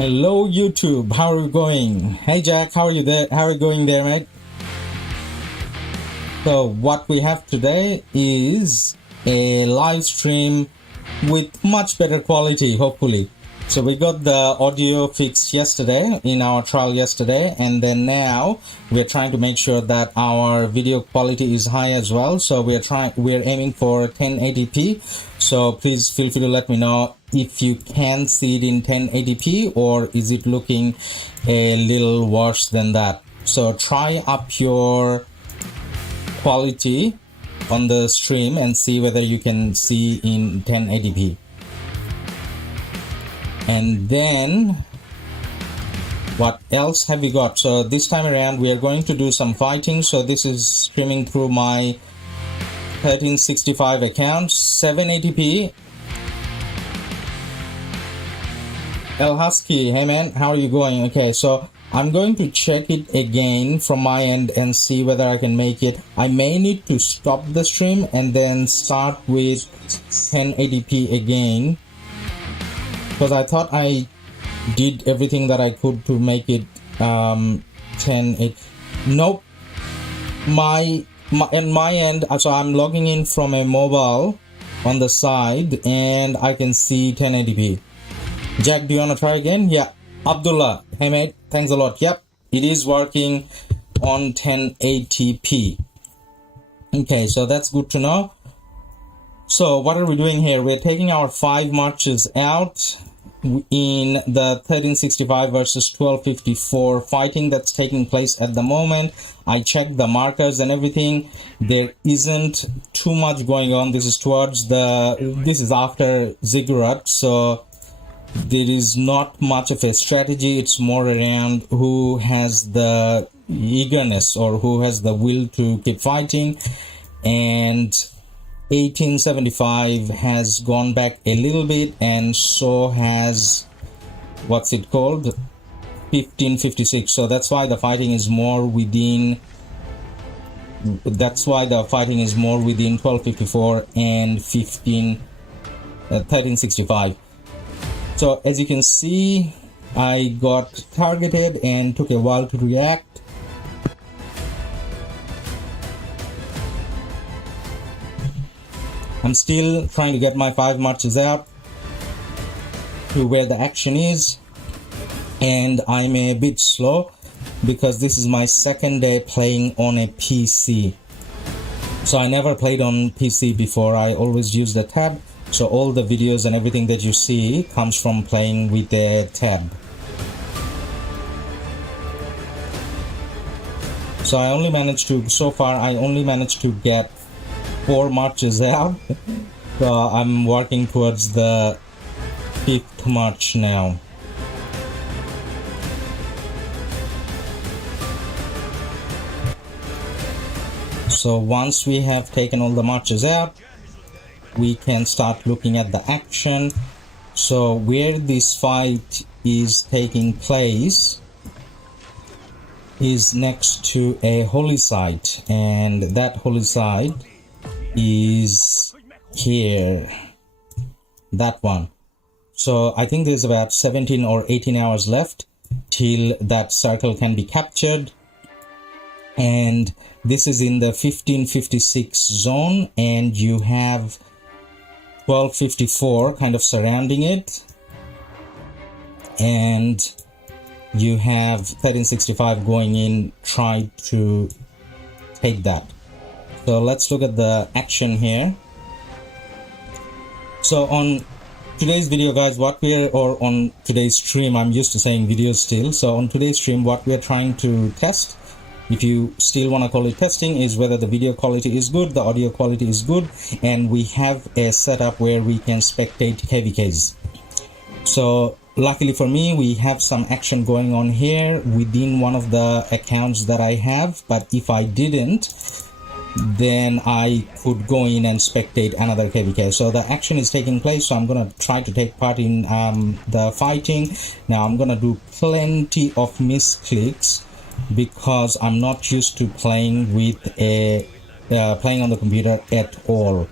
Hello YouTube, how are you going? Hey Jack, how are you there? How are you going there, mate? So what we have today is a live stream with much better quality, hopefully. So we got the audio fixed yesterday in our trial yesterday, and then now we're trying to make sure that our video quality is high as well. So we're aiming for 1080p. So please feel free to let me know if you can see it in 1080p or is it looking a little worse than that. So try up your quality on the stream and see whether you can see in 1080p. And then what else have we got? So this time around we are going to do some fighting. So this is streaming through my 1365 account, 780p. El Husky, hey man, how are you going? Okay, so I'm going to check it again from my end and see whether I can make it. I may need to stop the stream and then start with 1080p again, because I thought I did everything that I could to make it 1080. Nope, on my end, so I'm logging in from a mobile on the side and I can see 1080p. Jack, do you want to try again? Yeah. Abdullah, hey mate, thanks a lot. Yep, it is working on 1080p. Okay, so that's good to know. So what are we doing here? We're taking our 5 marches out in the 1365 versus 1254 fighting that's taking place at the moment. I checked the markers and everything. There isn't too much going on. This is after Ziggurat, so there is not much of a strategy. It's more around who has the eagerness or who has the will to keep fighting. And 1875 has gone back a little bit, and so has, what's it called, 1556. So that's why the fighting is more within 1254 and 1365. So as you can see, I got targeted and took a while to react. I'm still trying to get my 5 marches out to where the action is, and I'm a bit slow because this is my second day playing on a PC. So I never played on PC before. I always used a tab. So all the videos and everything that you see comes from playing with a tab. So I only managed to get 4 marches out. So I'm working towards the 5th march now. So once we have taken all the marches out, we can start looking at the action. So where this fight is taking place is next to a holy site, and that holy site is here, that one. So I think there's about 17 or 18 hours left till that circle can be captured, and this is in the 1556 zone, and you have 1254 kind of surrounding it, and you have 1365 going in, try to take that. So let's look at the action here. So on today's video, guys, on today's stream, I'm used to saying videos still. So on today's stream, what we're trying to test, if you still want to call it testing, is whether the video quality is good, the audio quality is good, and we have a setup where we can spectate KvKs. So luckily for me, we have some action going on here within one of the accounts that I have, but if I didn't, then I could go in and spectate another KvK. So the action is taking place, so I'm going to try to take part in the fighting. Now I'm going to do plenty of misclicks because I'm not used to playing with playing on the computer at all.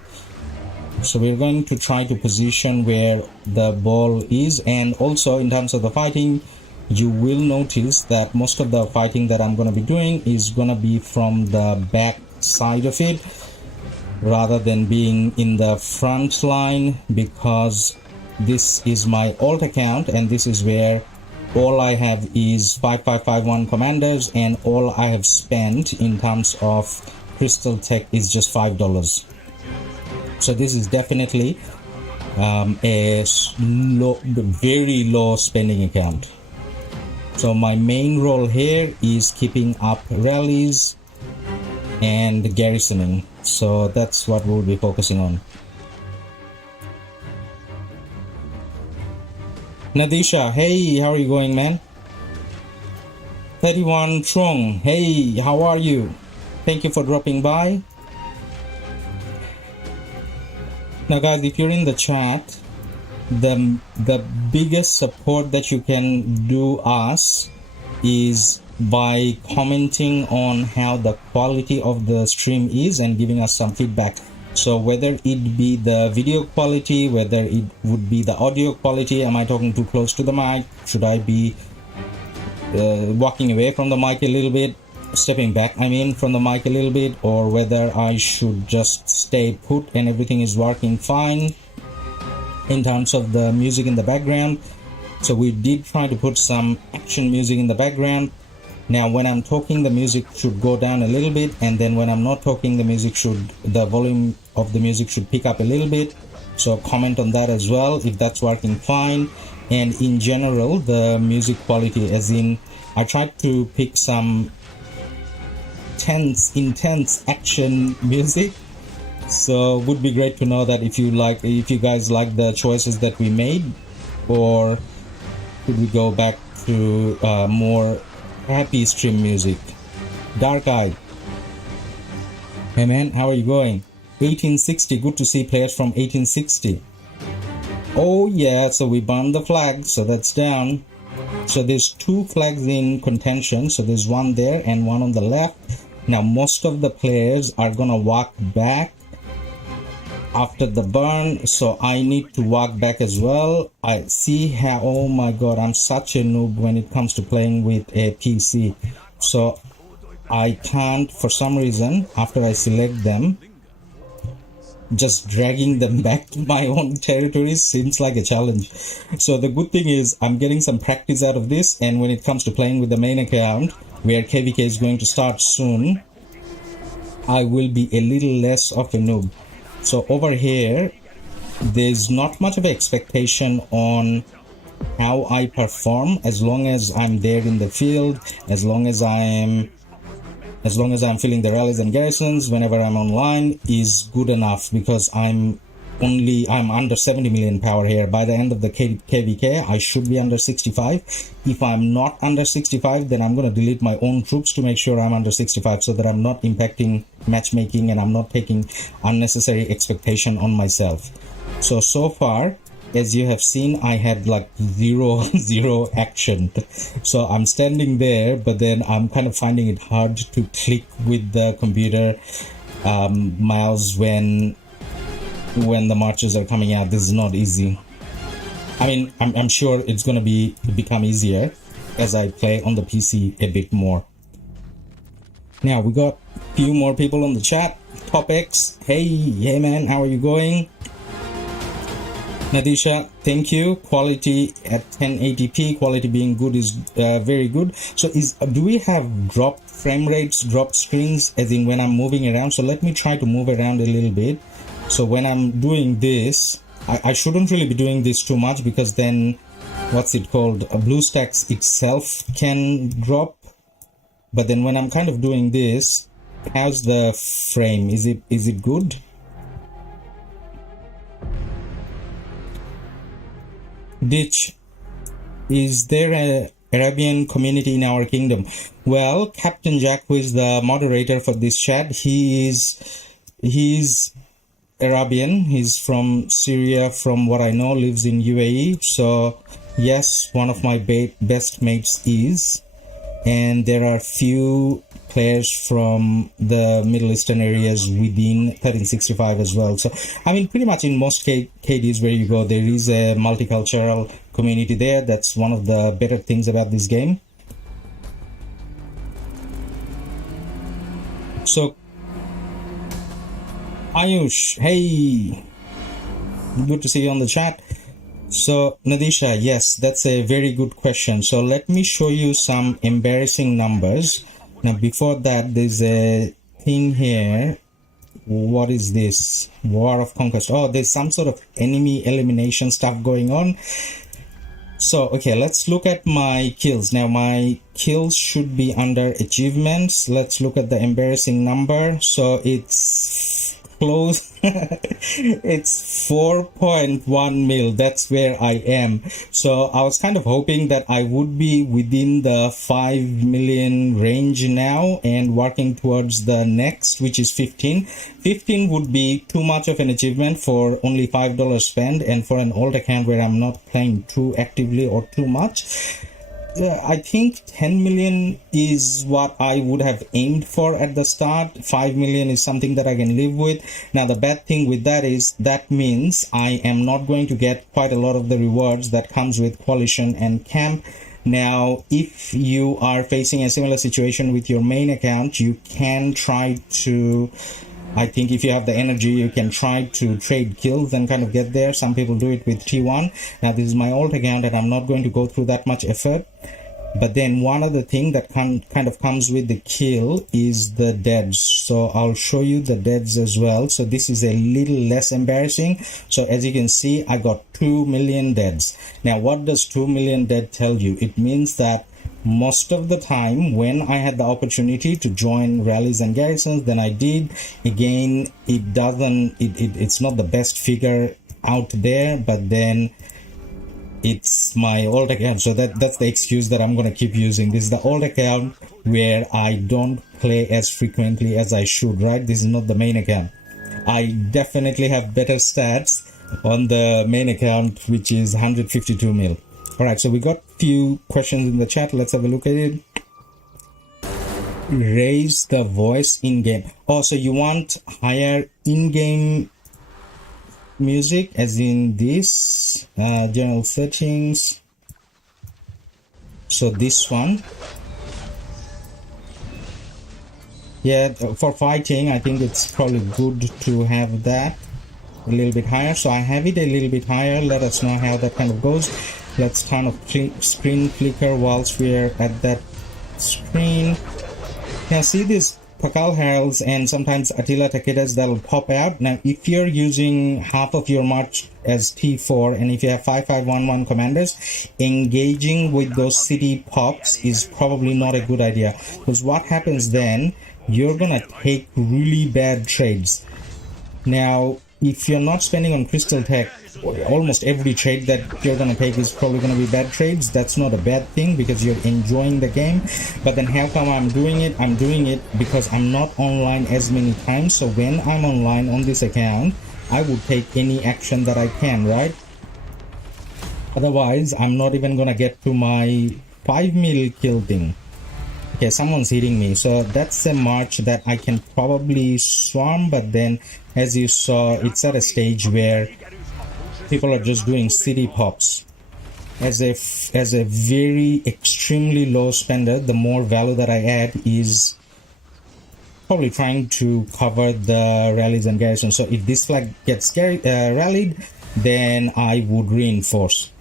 So we're going to try to position where the ball is, and also in terms of the fighting, you will notice that most of the fighting that I'm going to be doing is going to be from the back side of it rather than being in the front line, because this is my alt account and this is where all I have is 5551 commanders, and all I have spent in terms of crystal tech is just $5. So this is definitely a very low spending account. So my main role here is keeping up rallies and garrisoning. So that's what we'll be focusing on. Nadisha, hey, how are you going, man? 31 Trong, hey, how are you? Thank you for dropping by. Now guys, if you're in the chat, the biggest support that you can do us is by commenting on how the quality of the stream is and giving us some feedback. So whether it be the video quality, whether it would be the audio quality, am I talking too close to the mic, should I be walking away from the mic a little bit, stepping back I mean from the mic a little bit, or whether I should just stay put and everything is working fine in terms of the music in the background. So we did try to put some action music in the background. Now when I'm talking, the music should go down a little bit, and then when I'm not talking, the volume of the music should pick up a little bit. So comment on that as well if that's working fine. And in general, the music quality, as in I tried to pick some intense action music. So would be great to know that if you guys like the choices that we made, or could we go back to more happy stream music. Dark Eye, hey man, how are you going? 1860, good to see players from 1860. Oh yeah, so we burned the flag, so that's down. So there's 2 flags in contention, so there's one there and one on the left. Now most of the players are gonna walk back after the burn, so I need to walk back as well. I see how, oh my god, I'm such a noob when it comes to playing with a PC. So I can't, for some reason, after I select them, just dragging them back to my own territory seems like a challenge. So the good thing is I'm getting some practice out of this, and when it comes to playing with the main account, where KvK is going to start soon, I will be a little less of a noob. So over here, there's not much of an expectation on how I perform, as long as I'm there in the field, as long as I'm filling the rallies and garrisons whenever I'm online is good enough, because I'm under 70 million power here. By the end of the KvK, I should be under 65. If I'm not under 65, then I'm going to delete my own troops to make sure I'm under 65, so that I'm not impacting matchmaking and I'm not taking unnecessary expectation on myself. So far, as you have seen, I had like zero action. So I'm standing there, but then I'm kind of finding it hard to click with the computer mouse when the marches are coming out. This is not easy. I mean, I'm sure it's going to become easier as I play on the PC a bit more. Now we got a few more people on the chat. Top X, hey man, how are you going? Nadisha, thank you. Quality at 1080p, quality being good is very good. So do we have drop frame rates, drop screens, as in when I'm moving around? So let me try to move around a little bit. So when I'm doing this, I shouldn't really be doing this too much, because then what's it called, BlueStacks itself can drop. But then when I'm kind of doing this, how's the frame? Is it good? Ditch, is there a Arabian community in our kingdom? Well, Captain Jack, who is the moderator for this chat, he's Arabian. He's from Syria, from what I know, lives in UAE. So yes, one of my best mates is, and there are few players from the Middle Eastern areas within 1365 as well. So I mean, pretty much in most KDs where you go, there is a multicultural community there. That's one of the better things about this game. So Ayush, hey, good to see you on the chat. So Nadisha, yes, that's a very good question. So let me show you some embarrassing numbers. Now before that, there's a thing here. What is this? War of Conquest. Oh, there's some sort of enemy elimination stuff going on. So okay, let's look at my kills. Now my kills should be under achievements. Let's look at the embarrassing number. So it's close. It's 4.1 mil. That's where I am. So I was kind of hoping that I would be within the 5 million range now and working towards the next, which is 15. 15 would be too much of an achievement for only $5 spend, and for an old account where I'm not playing too actively or too much. I think 10 million is what I would have aimed for at the start. 5 million is something that I can live with. Now the bad thing with that is that means I am not going to get quite a lot of the rewards that comes with coalition and camp. Now if you are facing a similar situation with your main account, you can try to, I think if you have the energy, you can try to trade kills and kind of get there. Some people do it with T1. Now this is my old account and I'm not going to go through that much effort. But then one other thing that kind of comes with the kill is the deads. So I'll show you the deads as well. So this is a little less embarrassing. So as you can see, I got 2 million deads. Now what does 2 million dead tell you? It means that most of the time when I had the opportunity to join rallies and garrisons, then I did. Again, it's not the best figure out there, but then it's my old account, so that's the excuse that I'm going to keep using. This is the old account where I don't play as frequently as I should, right? This is not the main account. I definitely have better stats on the main account, which is 152 mil. All right, so we got few questions in the chat. Let's have a look at it. Raise the voice in game. Oh, so you want higher in-game music, as in this general settings. So this one, yeah, for fighting I think it's probably good to have that a little bit higher. So I have it a little bit higher. Let us know how that kind of goes. Let's turn off screen flicker whilst we're at that screen. Now see this Pakal Heralds and sometimes Attila Takedas that'll pop out. Now if you're using half of your march as T4 and if you have 5511 commanders, engaging with those city pops is probably not a good idea, because what happens then, you're gonna take really bad trades. Now if you're not spending on crystal tech, almost every trade that you're going to take is probably going to be bad trades. That's not a bad thing because you're enjoying the game. But then how come I'm doing it? I'm doing it because I'm not online as many times. So when I'm online on this account, I would take any action that I can, right? Otherwise, I'm not even going to get to my 5 mil kill thing. Okay, someone's hitting me. So that's a march that I can probably swarm, but then as you saw, it's at a stage where people are just doing city pops. As a very extremely low spender, the more value that I add is probably trying to cover the rallies and garrisons. So if this flag gets rallied, then I would reinforce.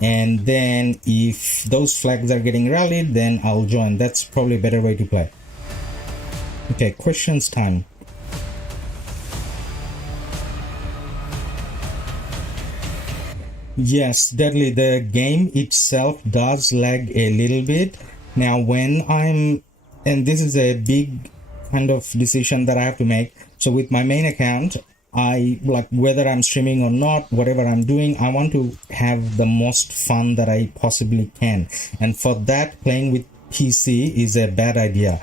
And then if those flags are getting rallied, then I'll join. That's probably a better way to play. Okay, questions time. Yes, deadly. The game itself does lag a little bit. Now when and this is a big kind of decision that I have to make. So with my main account, I like whether I'm streaming or not, whatever I'm doing, I want to have the most fun that I possibly can. And for that, playing with PC is a bad idea.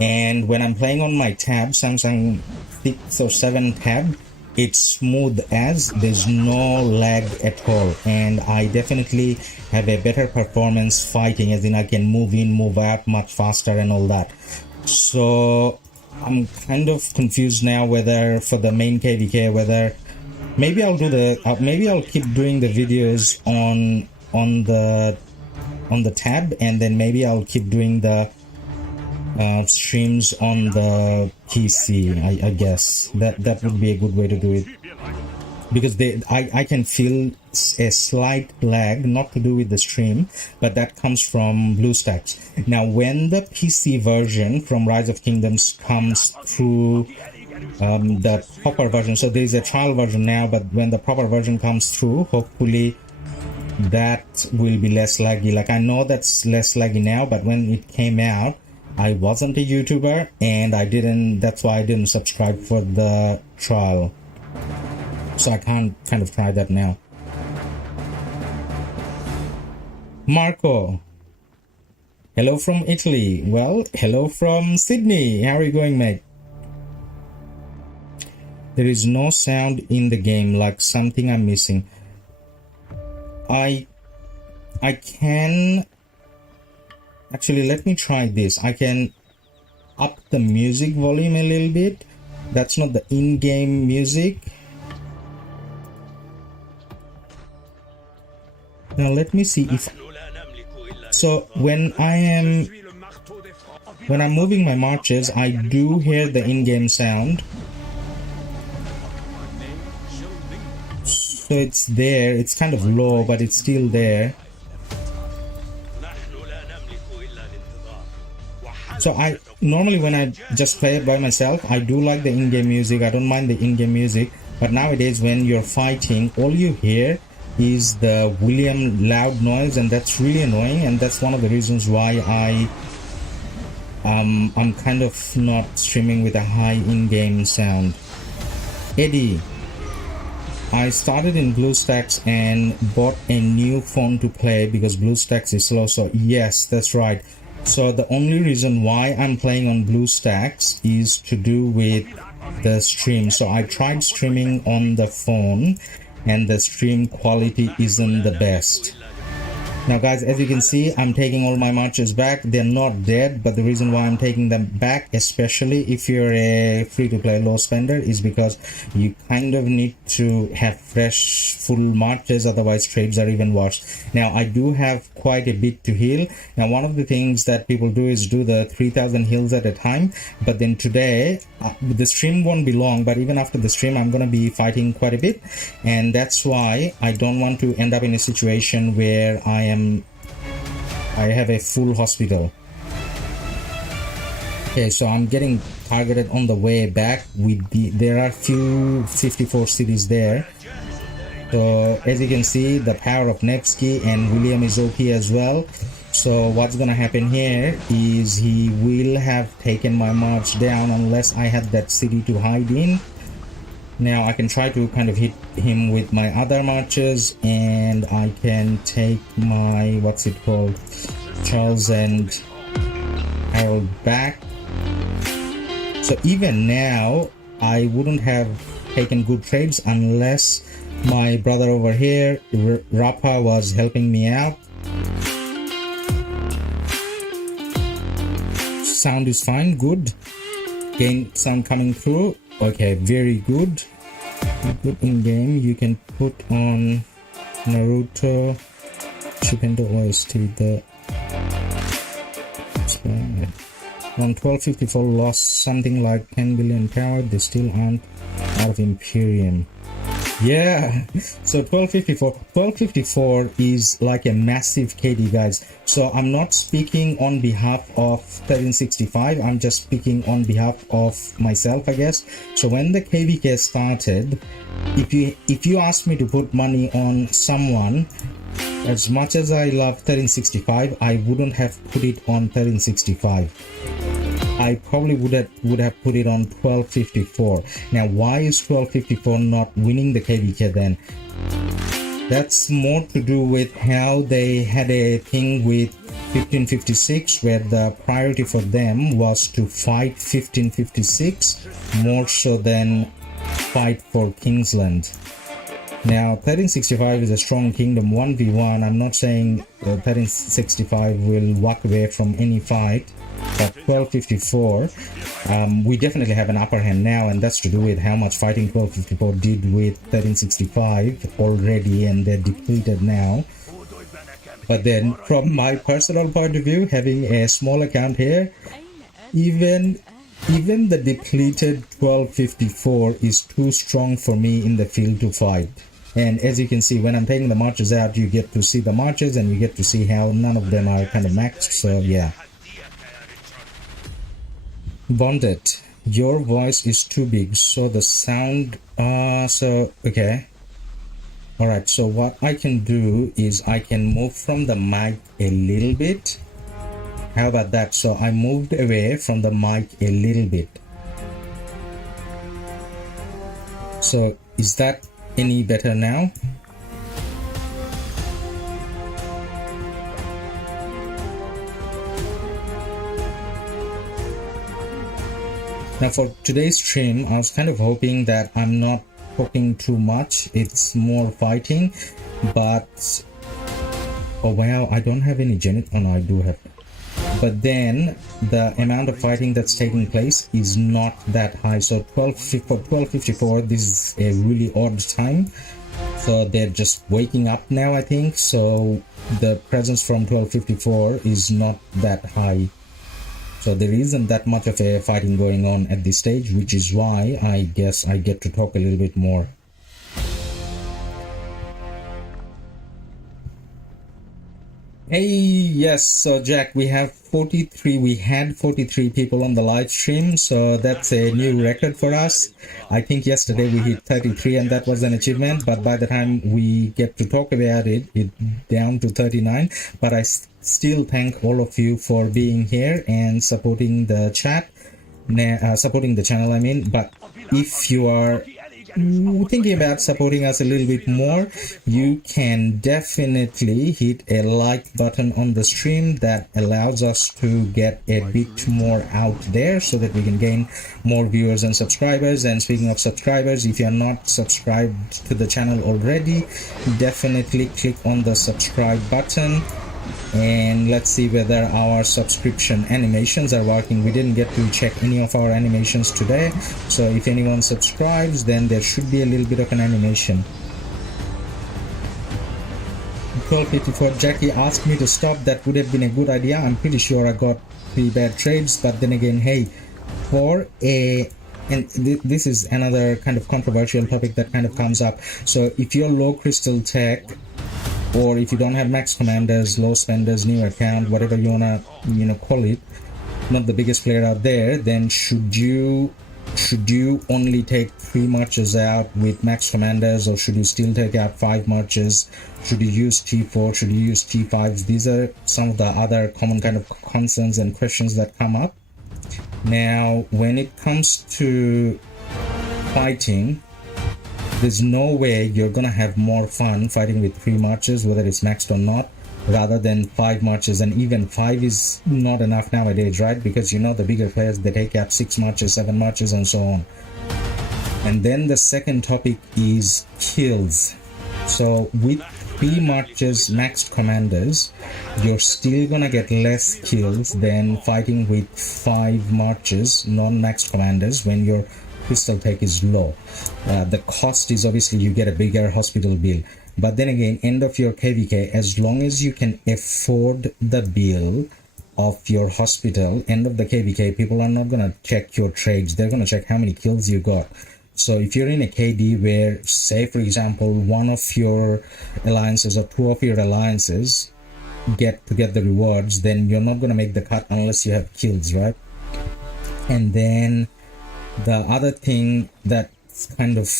And when I'm playing on my tab, Samsung 6 or 7 tab, it's smooth as there's no lag at all, and I definitely have a better performance fighting, as in I can move in, move out much faster and all that. So I'm kind of confused now whether for the main KvK, whether maybe I'll do the maybe I'll keep doing the videos on the tab, and then maybe I'll keep doing the streams on the PC. I guess that would be a good way to do it, because I can feel a slight lag, not to do with the stream, but that comes from BlueStacks. Now when the PC version from Rise of Kingdoms comes through the proper version, so there's a trial version now, but when the proper version comes through, hopefully that will be less laggy. Like, I know that's less laggy now, but when it came out, I wasn't a YouTuber, and that's why I didn't subscribe for the trial, so I can't kind of try that now. Marco, hello from Italy. Well, hello from Sydney. How are you going, mate? There is no sound in the game, like something I'm missing. I can actually, let me try this. I can up the music volume a little bit. That's not the in-game music. Now let me see if, so when I'm moving my marches, I do hear the in-game sound. So it's there, it's kind of low, but it's still there. So I normally, when I just play it by myself, I do like the in-game music. I don't mind the in-game music, but nowadays when you're fighting, all you hear is the William loud noise, and that's really annoying, and that's one of the reasons why I'm kind of not streaming with a high in-game sound. Eddie, I started in BlueStacks and bought a new phone to play because BlueStacks is slow. So yes, that's right. So the only reason why I'm playing on BlueStacks is to do with the stream. So I tried streaming on the phone and the stream quality isn't the best. Now guys, as you can see, I'm taking all my marches back. They're not dead, but the reason why I'm taking them back, especially if you're a free-to-play low spender, is because you kind of need to have fresh full marches, otherwise trades are even worse. Now I do have quite a bit to heal. Now one of the things that people do is do the 3000 heals at a time, but then today the stream won't be long, but even after the stream I'm gonna be fighting quite a bit, and that's why I don't want to end up in a situation where I have a full hospital. Okay, so I'm getting targeted on the way back with there are few 54 cities there. So as you can see, the power of Nevsky and William is OP as well. So what's gonna happen here is he will have taken my march down unless I had that city to hide in. Now I can try to kind of hit him with my other marches, and I can take my, what's it called, Charles and Harold back. So even now I wouldn't have taken good trades unless my brother over here, Rapa, was helping me out. Sound is fine, good. Gain sound coming through. Okay, very good. Good in game. You can put on Naruto Shipendo OST. The on 1254 lost something like 10 billion power. They still aren't out of Imperium. Yeah, so 1254 is like a massive KD, guys. So I'm not speaking on behalf of 1365, I'm just speaking on behalf of myself, I guess. So when the KvK started, if you asked me to put money on someone, as much as I love 1365, I wouldn't have put it on 1365. I probably would have put it on 1254. Now why is 1254 not winning the KvK then? That's more to do with how they had a thing with 1556, where the priority for them was to fight 1556 more so than fight for Kingsland. Now 1365 is a strong kingdom 1v1. I'm not saying 1365 will walk away from any fight, but 1254 we definitely have an upper hand now, and that's to do with how much fighting 1254 did with 1365 already, and they're depleted now. But then from my personal point of view, having a small account here, even the depleted 1254 is too strong for me in the field to fight. And as you can see, when I'm taking the marches out, you get to see the marches and you get to see how none of them are kind of maxed. So yeah. Bonded, your voice is too big, so the sound okay. Alright, so what I can do is I can move from the mic a little bit. How about that? So I moved away from the mic a little bit. So is that any better now? Now for today's stream, I was kind of hoping that I'm not talking too much, it's more fighting, but oh wow, I don't have any Janet. Oh no, I do have. But then the amount of fighting that's taking place is not that high. So 1254, this is a really odd time, so they're just waking up now, I think. So the presence from 1254 is not that high, so there isn't that much of a fighting going on at this stage, which is why I guess I get to talk a little bit more. Hey, yes, so Jack, we had 43 people on the live stream, so that's a new record for us. I think yesterday we hit 33 and that was an achievement, but by the time we get to talk about it, it's down to 39. But I still thank all of you for being here and supporting the chat, supporting the channel, I mean. But if you are thinking about supporting us a little bit more, you can definitely hit a like button on the stream. That allows us to get a bit more out there so that we can gain more viewers and subscribers. And speaking of subscribers, if you're not subscribed to the channel already, definitely click on the subscribe button. And let's see whether our subscription animations are working. We didn't get to check any of our animations today, so if anyone subscribes, then there should be a little bit of an animation. 1254, Jackie asked me to stop. That would have been a good idea. I'm pretty sure I got 3 bad trades, but then again, hey, for a and this is another kind of controversial topic that kind of comes up. So if you're low crystal tech, or if you don't have max commanders, low spenders, new account, whatever you wanna call it, not the biggest player out there, then should you only take 3 marches out with max commanders, or should you still take out 5 marches? Should you use T4? Should you use T5s? These are some of the other common kind of concerns and questions that come up. Now when it comes to fighting, there's no way you're gonna have more fun fighting with 3 marches, whether it's maxed or not, rather than 5 marches. And even 5 is not enough nowadays, right? Because the bigger players, they take up 6 marches, 7 marches, and so on. And then the second topic is kills. So with 3 marches maxed commanders, you're still gonna get less kills than fighting with 5 marches non-maxed commanders when you're crystal tech is low. The cost is obviously you get a bigger hospital bill, but then again, end of your KvK, as long as you can afford the bill of your hospital, end of the KvK, people are not gonna check your trades, they're gonna check how many kills you got. So if you're in a KD where, say for example, one of your alliances or 2 of your alliances get the rewards, then you're not gonna make the cut unless you have kills, right? And then the other thing that kind of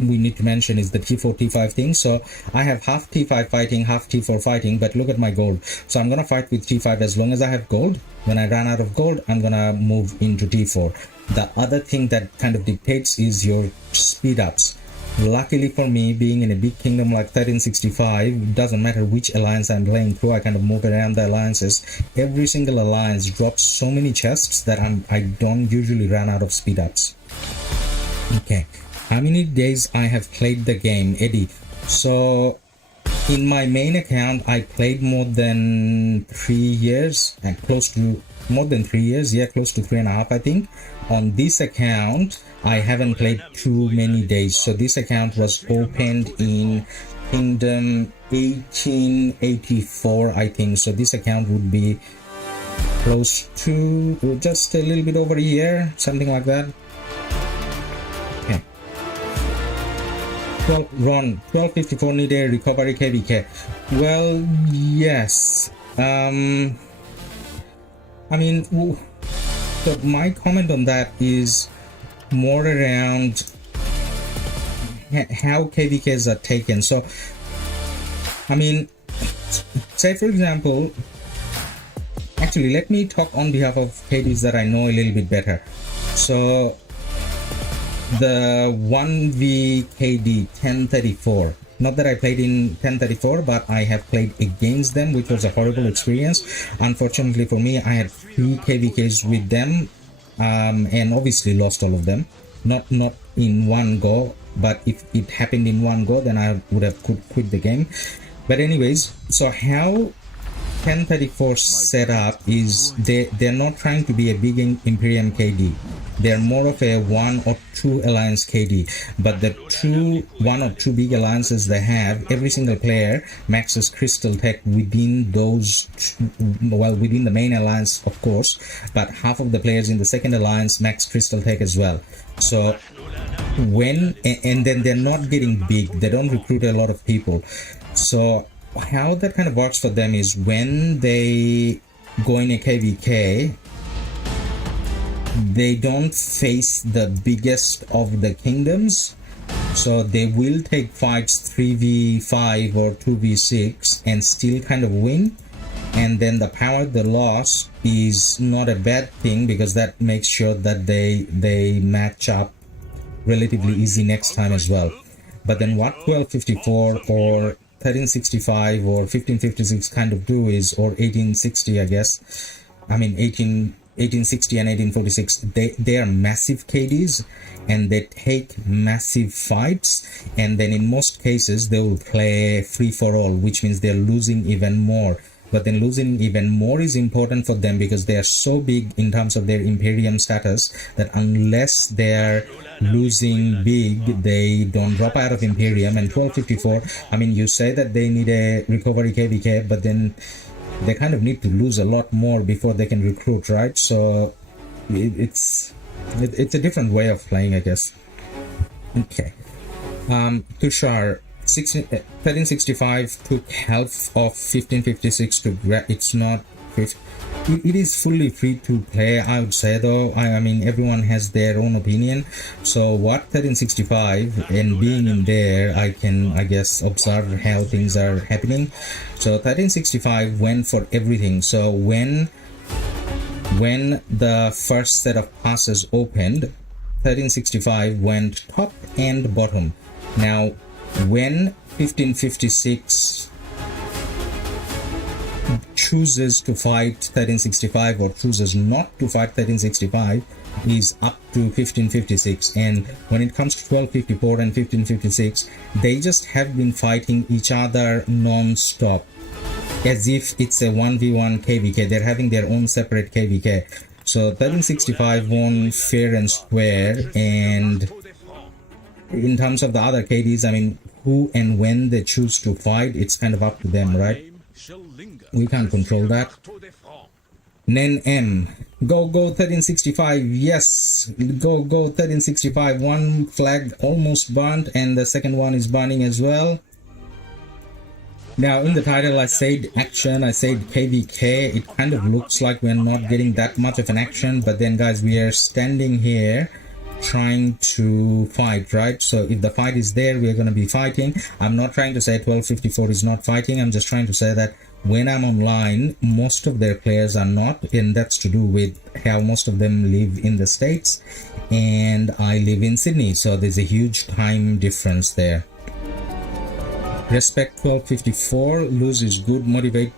we need to mention is the T4 T5 thing. So I have half T5 fighting, half T4 fighting, but look at my gold. So I'm gonna fight with T5 as long as I have gold. When I run out of gold, I'm gonna move into T4. The other thing that kind of dictates is your speed ups. Luckily for me, being in a big kingdom like 1365, it doesn't matter which alliance I'm playing through, I kind of move around the alliances. Every single alliance drops so many chests that I don't usually run out of speed ups. Okay, how many days I have played the game, Eddie? So in my main account I played more than 3 years, and close to more than 3 years, yeah, close to 3.5 I think. On this account I haven't played too many days. So this account was opened in Kingdom 1884 I think. So this account would be close to just a little bit over a year, something like that. Okay. 1254 need a recovery KvK. Well, yes. I mean, so my comment on that is more around how KvKs are taken. So, I mean, say for example, actually, let me talk on behalf of KDs that I know a little bit better. So, the 1v KD 1034. Not that I played in 1034, but I have played against them, which was a horrible experience. Unfortunately for me, I had 3 KvKs with them, and obviously lost all of them. Not in one go, but if it happened in one go, then I would have quit the game. But anyways, so how 1034 setup is they're not trying to be a big Imperium KD. They're more of a 1 or 2 alliance KD, but the 1 or 2 big alliances they have, every single player maxes crystal tech within those, well, within the main alliance of course, but half of the players in the second alliance max crystal tech as well. So when and then they're not getting big, they don't recruit a lot of people. So how that kind of works for them is when they go in a KvK, they don't face the biggest of the kingdoms, so they will take fights 3v5 or 2v6 and still kind of win. And then the power the loss is not a bad thing, because that makes sure that they match up relatively easy next time as well. But then what 1254 or 1365 or 1556 kind of do is, or 1860 I guess, I mean 1860 and 1846, they are massive KDs and they take massive fights, and then in most cases they will play free for all, which means they're losing even more. But then losing even more is important for them because they are so big in terms of their Imperium status that unless they're losing big, they don't drop out of Imperium. And 1254, I mean, you say that they need a recovery KvK, but then they kind of need to lose a lot more before they can recruit, right? So it's a different way of playing, I guess. Okay. Tushar, 1365 took half of 1556 to it's not it is fully free to play, I would say, though. I mean, everyone has their own opinion. So what 1365, and being in there, I can, I guess, observe how things are happening. So 1365 went for everything. So when the first set of passes opened, 1365 went top and bottom. Now when 1556 chooses to fight 1365 or chooses not to fight 1365 is up to 1556. And when it comes to 1254 and 1556, they just have been fighting each other non-stop as if it's a 1v1 KvK. They're having their own separate KvK. So 1365 won fair and square, and in terms of the other KDs, I mean, who and when they choose to fight, it's kind of up to them, right? We can't control that. Nen M, go 1365, yes, go 1365. One flag almost burnt and the second one is burning as well. Now in the title I said action, I said KvK. It kind of looks like we're not getting that much of an action, but then guys, we are standing here trying to fight, right? So if the fight is there, we're going to be fighting. I'm not trying to say 1254 is not fighting. I'm just trying to say that when I'm online, most of their players are not, and that's to do with how most of them live in the States and I live in Sydney, so there's a huge time difference there. Respect 1254, lose is good, motivate,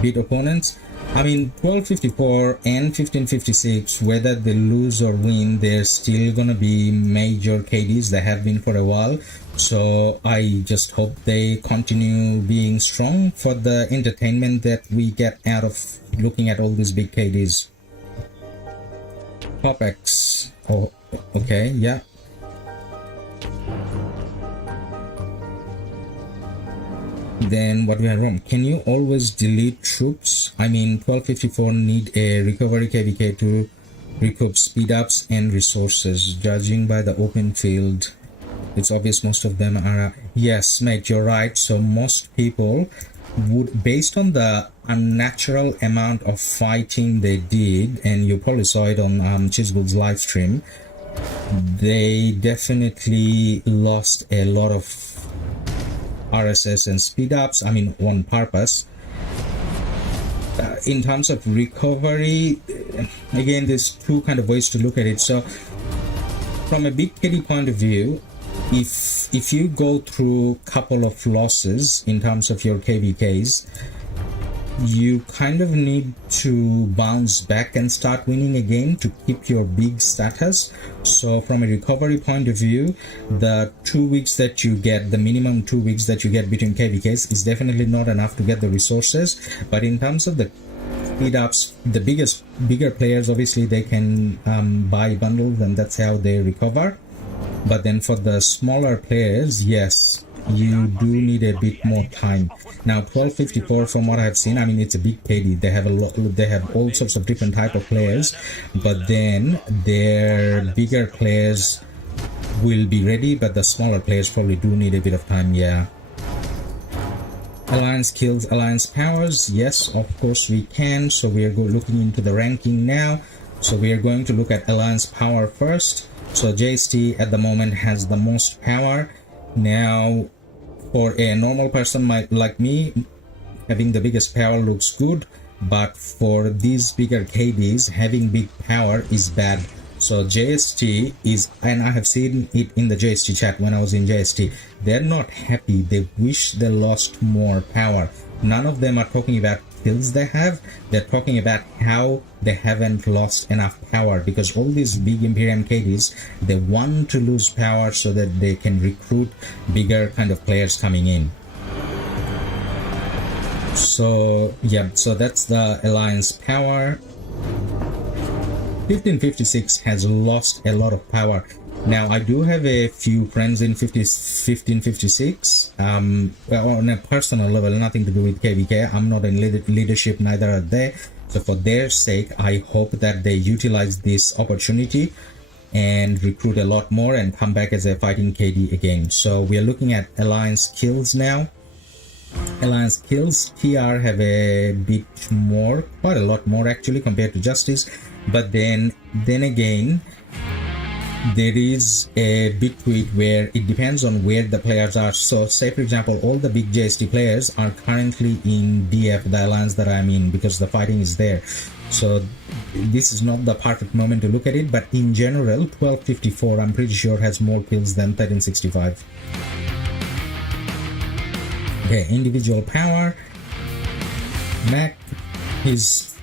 beat opponents. I mean, 1254 and 1556, whether they lose or win, they're still gonna be major KDs. They have been for a while. So I just hope they continue being strong for the entertainment that we get out of looking at all these big KDs. Top X. Oh, okay, yeah. Then what we have wrong? Can you always delete troops? I mean, 1254 need a recovery KvK to recoup speed ups and resources. Judging by the open field, it's obvious most of them are. Yes, mate, you're right. So most people would, based on the unnatural amount of fighting they did, and you probably saw it on Chisgold's live stream, they definitely lost a lot of RSS and speed ups, I mean, on purpose. In terms of recovery, again, there's two kind of ways to look at it. So from a big KD point of view, if you go through a couple of losses in terms of your KvKs, you kind of need to bounce back and start winning again to keep your big status. So from a recovery point of view, the 2 weeks that you get, the minimum 2 weeks that you get between KvKs is definitely not enough to get the resources. But in terms of the speed ups, the bigger players, obviously they can buy bundles, and that's how they recover. But then for the smaller players, yes, you do need a bit more time. Now 1254, from what I've seen, I mean, it's a big KD. They have they have all sorts of different type of players, but then their bigger players will be ready, but the smaller players probably do need a bit of time. Yeah. Alliance kills alliance powers. Yes, of course we can. So we are looking into the ranking now. So we are going to look at alliance power first. So JST at the moment has the most power. Now, for a normal person like me, having the biggest power looks good, but for these bigger KDs, having big power is bad. So JST is, and I have seen it in the JST chat when I was in JST, they're not happy. They wish they lost more power. None of them are talking about kills they have. They're talking about how they haven't lost enough power, because all these big Imperium KDs, they want to lose power so that they can recruit bigger kind of players coming in. So yeah, so that's the alliance power. 1556 has lost a lot of power. Now I do have a few friends in 1556 on a personal level, nothing to do with KvK. I'm not in leadership, neither are they. So for their sake, I hope that they utilize this opportunity and recruit a lot more and come back as a fighting KD again. So we are looking at alliance kills now. Alliance kills, TR have a bit more, quite a lot more actually compared to Justice. But then again, there is a bit to it where it depends on where the players are. So say for example, all the big JST players are currently in DF, the alliance that I'm in, because the fighting is there. So this is not the perfect moment to look at it, but in general 1254 I'm pretty sure has more kills than 1365. Okay, individual power, Mac is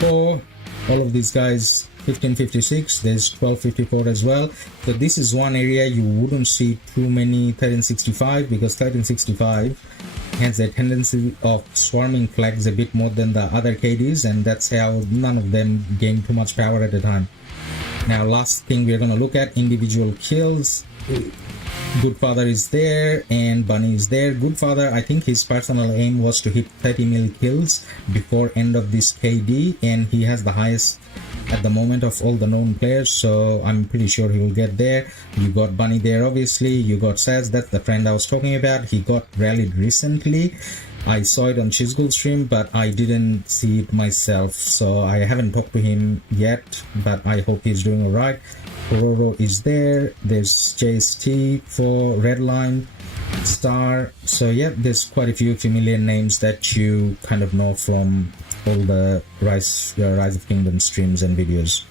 4, all of these guys 1556, there's 1254 as well. So this is one area you wouldn't see too many 1365, because 1365 has a tendency of swarming flags a bit more than the other KDs, and that's how none of them gain too much power at a time. Now last thing we're going to look at, individual kills. Goodfather is there and Bunny is there. Goodfather, I think his personal aim was to hit 30 mil kills before end of this KD, and he has the highest at the moment of all the known players, so I'm pretty sure he will get there. You got Bunny there, obviously. You got Saz, that's the friend I was talking about. He got rallied recently. I saw it on Chisgold's stream, but I didn't see it myself, so I haven't talked to him yet, but I hope he's doing alright. Kororo is there. There's JST for Redline, Star. So yeah, there's quite a few familiar names that you kind of know from all the Rise of Kingdom streams and videos.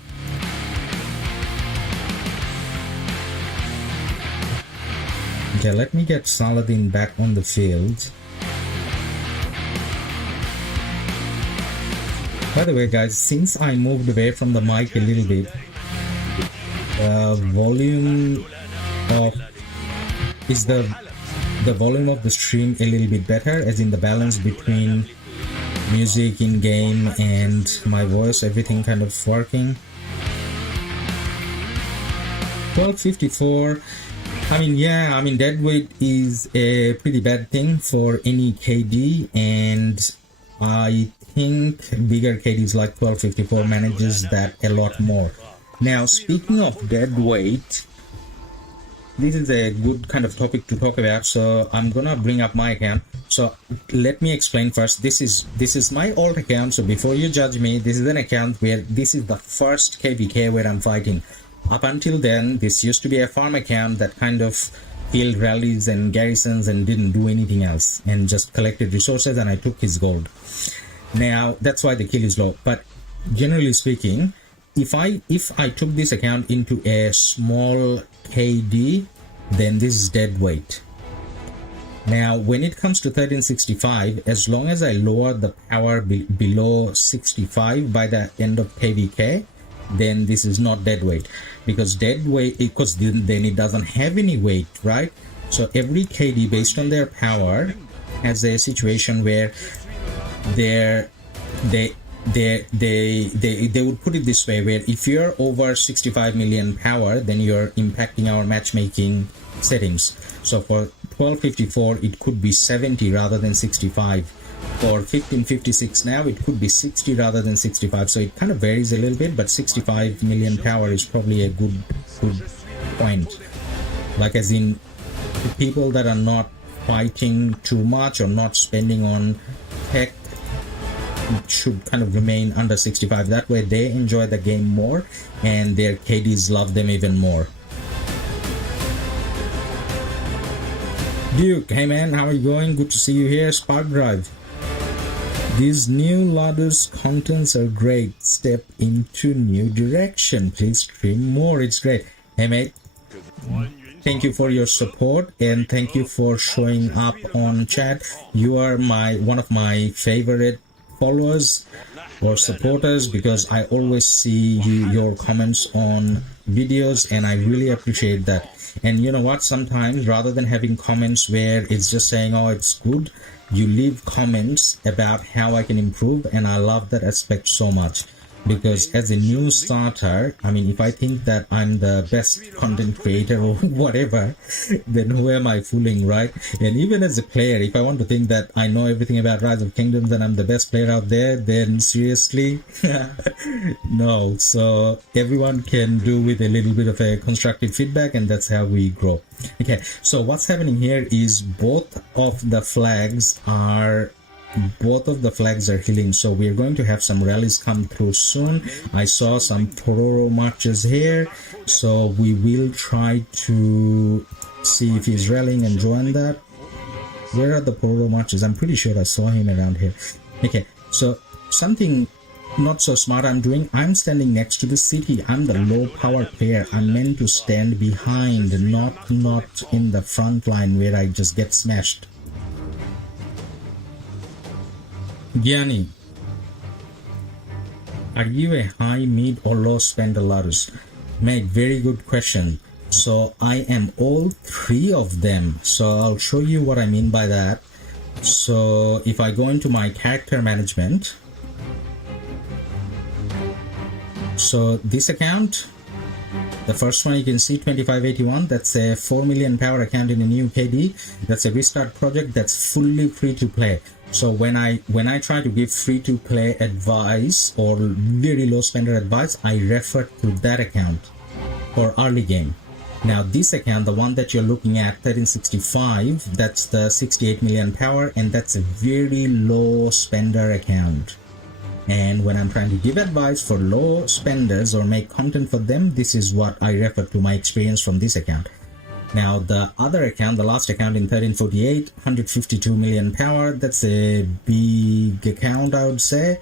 Okay, let me get Saladin back on the field. By the way, guys, since I moved away from the mic a little bit, volume of the volume of the stream a little bit better, as in the balance between music in game and my voice, everything kind of working. 1254. I mean, yeah, I mean, dead weight is a pretty bad thing for any KD, and I think bigger KDs like 1254 manages that a lot more. Now, speaking of dead weight, this is a good kind of topic to talk about, so I'm gonna bring up my account. So let me explain first. This is my old account, so before you judge me, this is an account where this is the first KvK where I'm fighting. Up until then, this used to be a farm account that kind of killed rallies and garrisons and didn't do anything else, and just collected resources, and I took his gold. Now that's why the kill is low. But generally speaking, if I took this account into a small KD, then this is dead weight. Now when it comes to 1365, as long as I lower the power below 65 by the end of KvK, then this is not dead weight, because dead weight, because then it doesn't have any weight, right? So every KD based on their power has a situation where they would put it this way, where if you're over 65 million power, then you're impacting our matchmaking settings. So for 1254 it could be 70 rather than 65. For 1556 now it could be 60 rather than 65. So it kind of varies a little bit, but 65 million power is probably a good point. Like, as in, people that are not fighting too much or not spending on tech should kind of remain under 65. That way they enjoy the game more and their KDs love them even more. Duke, hey man, how are you going? Good to see you here. Spark Drive. These new LADUS contents are great. Step into new direction. Please stream more. It's great. Hey mate, thank you for your support, and thank you for showing up on chat. You are one of my favorite followers or supporters, because I always see your comments on videos, and I really appreciate that. And you know what, sometimes rather than having comments where it's just saying, oh, it's good, you leave comments about how I can improve, and I love that aspect so much. Because as a new starter, I mean, if I think that I'm the best content creator or whatever, then who am I fooling, right? And even as a player, if I want to think that I know everything about Rise of Kingdoms and I'm the best player out there, then seriously, no. So everyone can do with a little bit of a constructive feedback, and that's how we grow. Okay, so what's happening here is both of the flags are healing, so we're going to have some rallies come through soon. I saw some Tororo marches here, so we will try to see if he's rallying and join that. Where are the Tororo marches? I'm pretty sure I saw him around here. Okay, so something not so smart I'm doing. I'm standing next to the city. I'm the low power player. I'm meant to stand behind, not in the front line where I just get smashed. Gianni, are you a high, mid or low spender LADUS? Mate, very good question. So I am all three of them. So I'll show you what I mean by that. So if I go into my character management, so this account, the first one you can see 2581, that's a 4 million power account in a new KD. That's a restart project that's fully free to play. So when I try to give free to play advice or very low spender advice, I refer to that account for early game. Now this account, the one that you're looking at, 1365, that's the 68 million power, and that's a very low spender account. And when I'm trying to give advice for low spenders or make content for them, this is what I refer to, my experience from this account. Now the other account, the last account in 1348, 152 million power, that's a big account, I would say.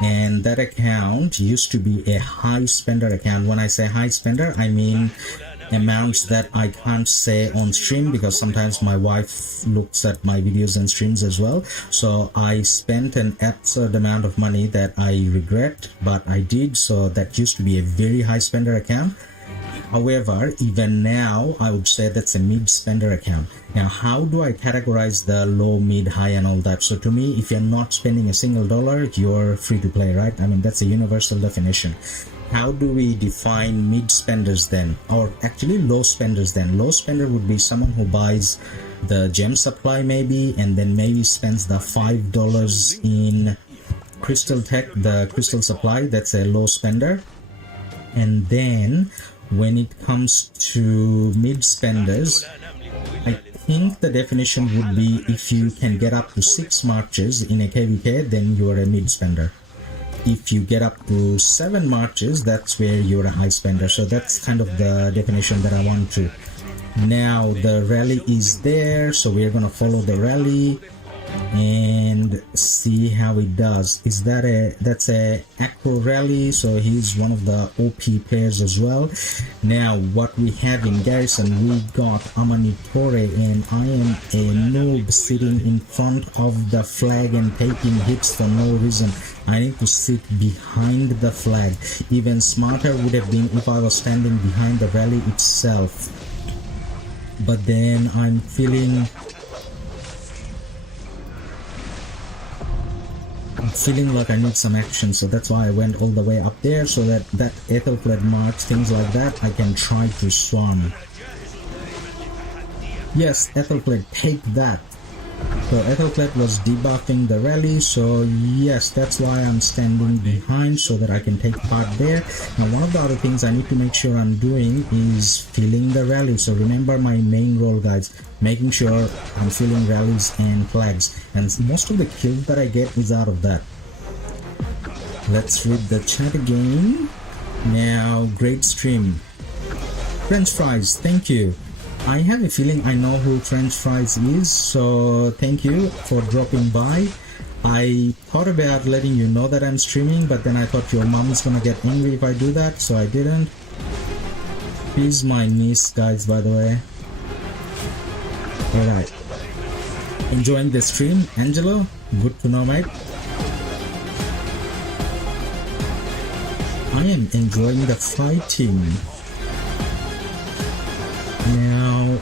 And that account used to be a high spender account. When I say high spender, I mean amounts that I can't say on stream, because sometimes my wife looks at my videos and streams as well. So I spent an absurd amount of money that I regret, but I did. So that used to be a very high spender account. However, even now, I would say that's a mid-spender account. Now, how do I categorize the low, mid, high and all that? So to me, if you're not spending a single dollar, you're free to play, right? I mean, that's a universal definition. How do we define mid-spenders then? Or actually low spenders then? Low spender would be someone who buys the gem supply maybe, and then maybe spends the $5 in crystal tech, the crystal supply. That's a low spender. And then when it comes to mid spenders, I think the definition would be if you can get up to 6 marches in a KvK, then you're a mid spender. If you get up to 7 marches, that's where you're a high spender. So that's kind of the definition that I want to. Now the rally is there, so we're gonna follow the rally and see how it does. Is that that's a acro rally, so he's one of the OP players as well. Now what we have in garrison, we got Amanitore, and I am a noob sitting in front of the flag and taking hits for no reason. I need to sit behind the flag. Even smarter would have been if I was standing behind the rally itself, but then I'm feeling like I need some action, so that's why I went all the way up there, so that Ethelfled march, things like that, I can try to swarm. Yes, Ethelfled, take that. So Ethelfled was debuffing the rally, so yes, that's why I'm standing behind, so that I can take part there. Now one of the other things I need to make sure I'm doing is filling the rally. So remember my main role, guys, making sure I'm filling rallies and flags, and most of the kills that I get is out of that. Let's read the chat again. Now, great stream. French fries, thank you. I have a feeling I know who French fries is, so thank you for dropping by. I thought about letting you know that I'm streaming, but then I thought your mom's gonna get angry if I do that, so I didn't. She's my niece, guys, by the way. Alright. Enjoying the stream, Angelo? Good to know, mate. I am enjoying the fighting. Now,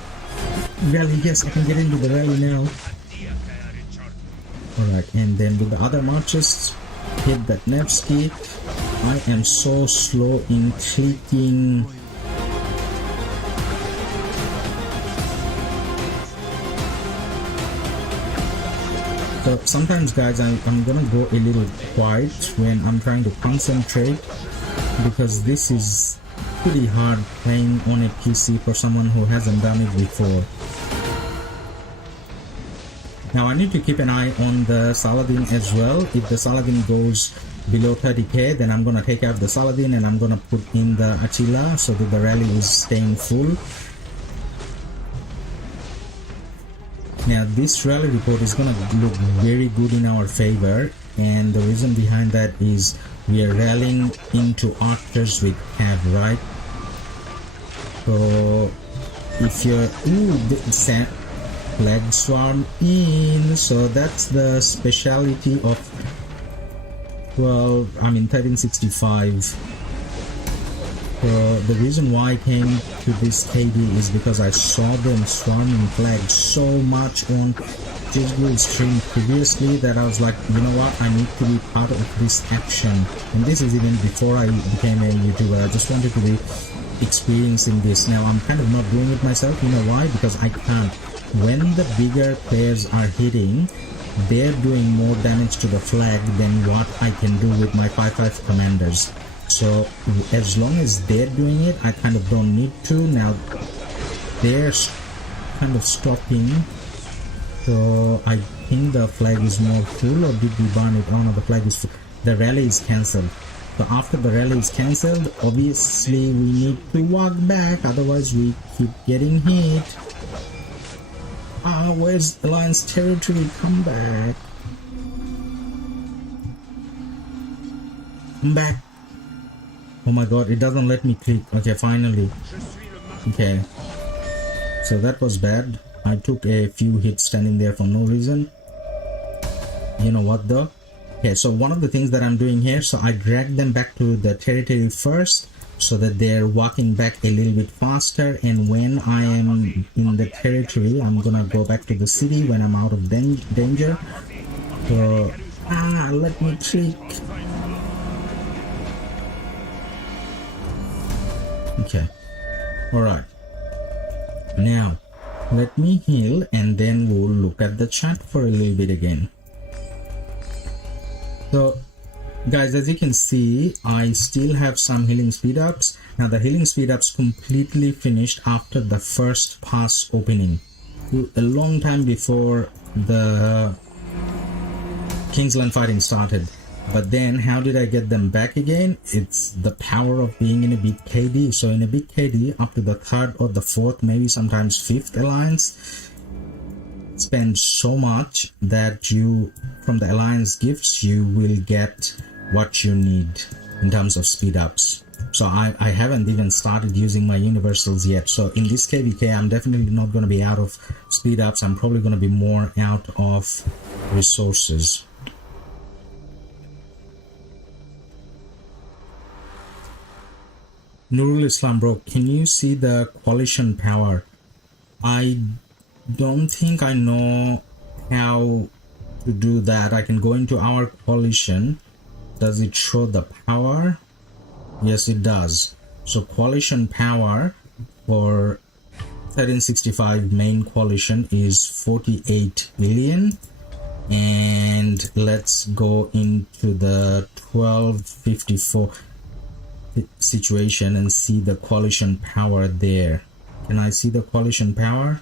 rally, yes, I can get into the rally now. Alright, and then with the other marches, hit that Nevsky. I am so slow in clicking. So sometimes, guys, I'm gonna go a little quiet when I'm trying to concentrate, because this is pretty hard playing on a PC for someone who hasn't done it before. Now I need to keep an eye on the Saladin as well. If the Saladin goes below 30k, then I'm gonna take out the Saladin and I'm gonna put in the Attila so that the rally is staying full. Now this rally report is gonna look very good in our favor, and the reason behind that is we are rallying into archers with cav, right? So if you're flag swarm in, so that's the speciality of 1365. So the reason why I came to this KD is because I saw them swarming flags so much on Jizgul's stream previously that I was like, you know what, I need to be part of this action. And this is even before I became a YouTuber. I just wanted to be experiencing this. Now I'm kind of not doing it myself. You know why? Because I can't. When the bigger players are hitting, they're doing more damage to the flag than what I can do with my 5/5 commanders. So as long as they're doing it, I kind of don't need to. Now they're kind of stopping, so I think the flag is more full, or did we burn it? Oh no, the flag is full. The rally is cancelled. So after the rally is cancelled, obviously we need to walk back, otherwise we keep getting hit. Ah, where's Alliance territory? Come back. Come back. Oh my god, it doesn't let me click. Okay, finally. Okay, so that was bad. I took a few hits standing there for no reason. You know what though? Okay, so one of the things that I'm doing here, so I drag them back to the territory first so that they're walking back a little bit faster, and when I am in the territory, I'm gonna go back to the city when I'm out of danger. So, let me trick. Okay, alright. Now, let me heal and then we'll look at the chat for a little bit again. So guys, as you can see, I still have some healing speed ups. Now the healing speed ups completely finished after the first pass opening, a long time before the Kingsland fighting started. But then how did I get them back again? It's the power of being in a big KD. So in a big KD, up to the 3rd or the 4th, maybe sometimes 5th alliance, spend so much that you, from the alliance gifts, you will get what you need in terms of speed ups. So I haven't even started using my universals yet. So in this KvK, I'm definitely not going to be out of speed ups. I'm probably going to be more out of resources. Nurul Islam, bro, can you see the coalition power? I don't think I know how to do that. I can go into our coalition. Does it show the power? Yes, it does. So coalition power for 1365 main coalition is 48 billion. And let's go into the 1254 situation and see the coalition power there. Can I see the coalition power?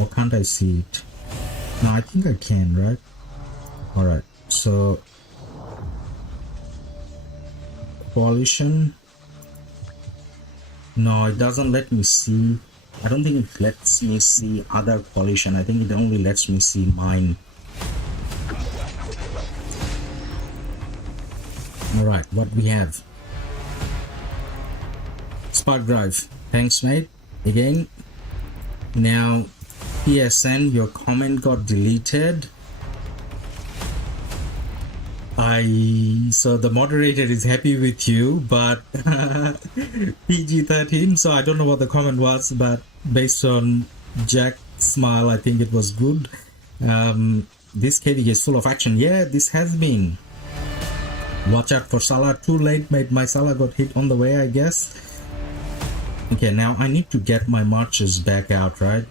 Or can't I see it? No, I think I can, right? Alright, so coalition. No, it doesn't let me see. I don't think it lets me see other coalition. I think it only lets me see mine. Alright, what we have? Spark drive. Thanks, mate. Again. Now, PSN, your comment got deleted. So the moderator is happy with you, but PG-13, so I don't know what the comment was, but based on Jack's smile, I think it was good. This KvK is full of action. Yeah, this has been. Watch out for Salah. Too late, mate. My Salah got hit on the way, I guess. Okay, now I need to get my marches back out, right?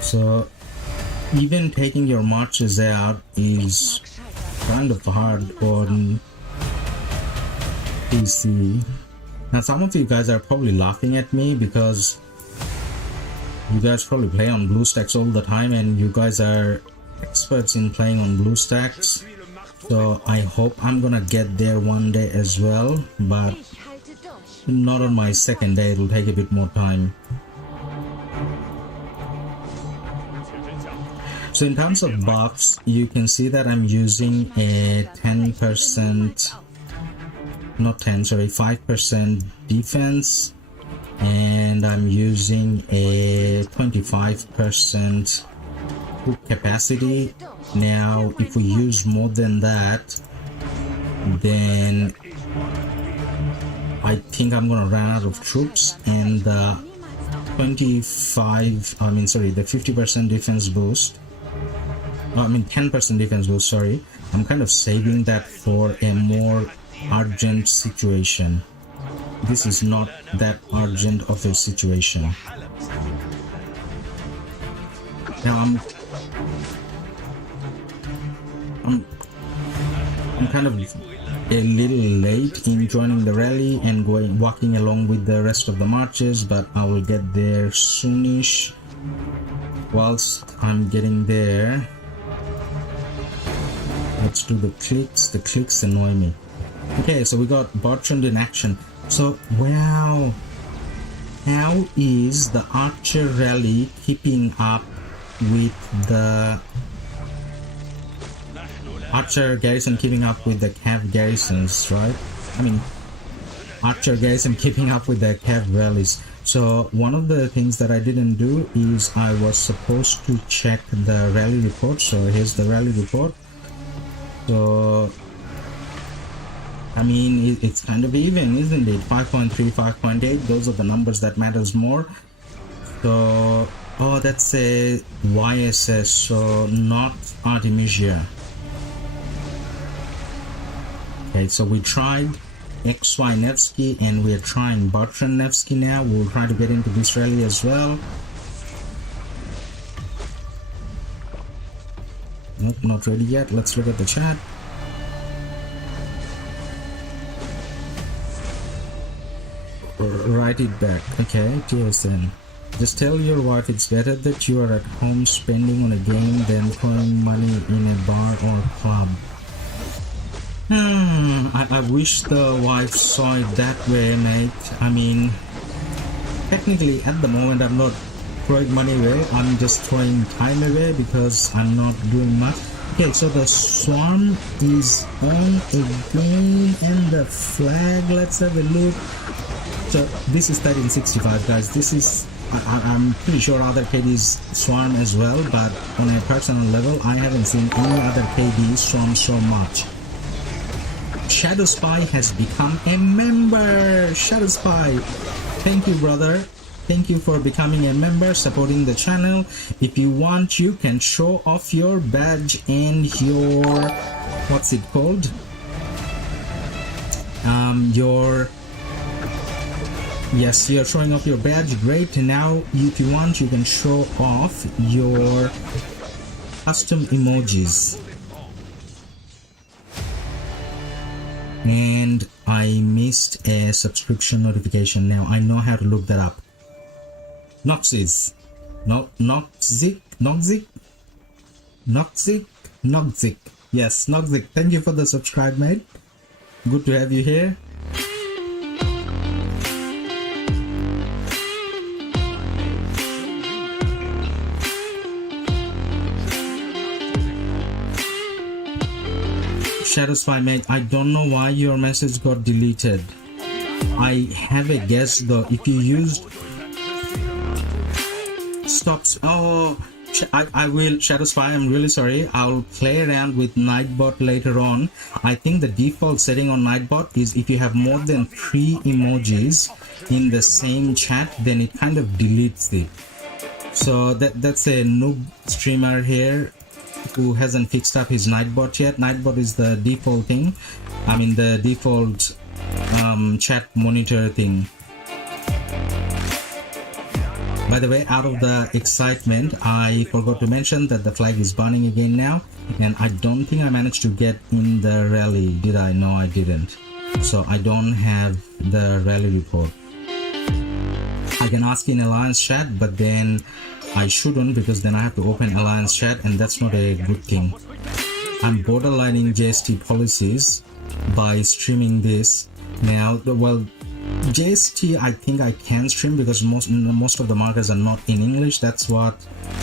So even taking your marches out is kind of hard on PC. Now some of you guys are probably laughing at me because you guys probably play on BlueStacks all the time and you guys are experts in playing on BlueStacks. So I hope I'm gonna get there one day as well, but not on my second day. It'll take a bit more time. So in terms of buffs, you can see that I'm using a 10%, not 10, sorry, 5% defense, and I'm using a 25% capacity. Now if we use more than that, then I think I'm gonna run out of troops, and the 50% defense boost, 10% defense boost, sorry, I'm kind of saving that for a more urgent situation. This is not that urgent of a situation. Now I'm kind of a little late in joining the rally and walking along with the rest of the marches, but I will get there soonish. Whilst I'm getting there, let's do the clicks. The clicks annoy me. Okay, so we got Bertrand in action. So wow, how is the Archer rally keeping up with the Archer garrison, keeping up with the Cav garrisons, right? I mean, Archer guys, I'm keeping up with the cat rallies. So one of the things that I didn't do is I was supposed to check the rally report. So here's the rally report. So I mean, it's kind of even, isn't it? 5.3, 5.8, those are the numbers that matters more. So oh, that's a YSS, so not Artemisia. Okay, so we tried XY Nevsky and we're trying Bertrand Nevsky now. We'll try to get into this rally as well. Nope, not ready yet. Let's look at the chat. Write it back. Okay, cheers then. Just tell your wife it's better that you are at home spending on a game than throwing money in a bar or club. I wish the wife saw it that way, mate. I mean, technically at the moment I'm not throwing money away, I'm just throwing time away because I'm not doing much. Okay, so the swarm is on again and the flag, let's have a look. So this is 1365 guys, this is, I'm pretty sure other KDs swarm as well, but on a personal level I haven't seen any other KD swarm so much. Shadow Spy has become a member. Shadow Spy, thank you brother, thank you for becoming a member, supporting the channel. If you want, you can show off your badge and your, what's it called, your, yes, you're showing off your badge, great. Now if you want, you can show off your custom emojis. And I missed a subscription notification. Now I know how to look that up. Noxis, Noxic. Yes, Noxic. Thank you for the subscribe, mate. Good to have you here. Shadow Spy, mate, I don't know why your message got deleted. I have a guess though. If you used stops, oh, I will, Shadow Spy, I'm really sorry. I'll play around with Nightbot later on. I think the default setting on Nightbot is if you have more than 3 emojis in the same chat, then it kind of deletes it. So that's a noob streamer here who hasn't fixed up his Nightbot yet. Nightbot is the default thing, I mean the default chat monitor thing. By the way, out of the excitement, I forgot to mention that the flag is burning again now, and I don't think I managed to get in the rally, did I? No, I didn't. So I don't have the rally report. I can ask in Alliance chat, but then I shouldn't, because then I have to open Alliance chat and that's not a good thing. I'm borderlining JST policies by streaming this. Now, well, JST I think I can stream because most of the markers are not in English. That's what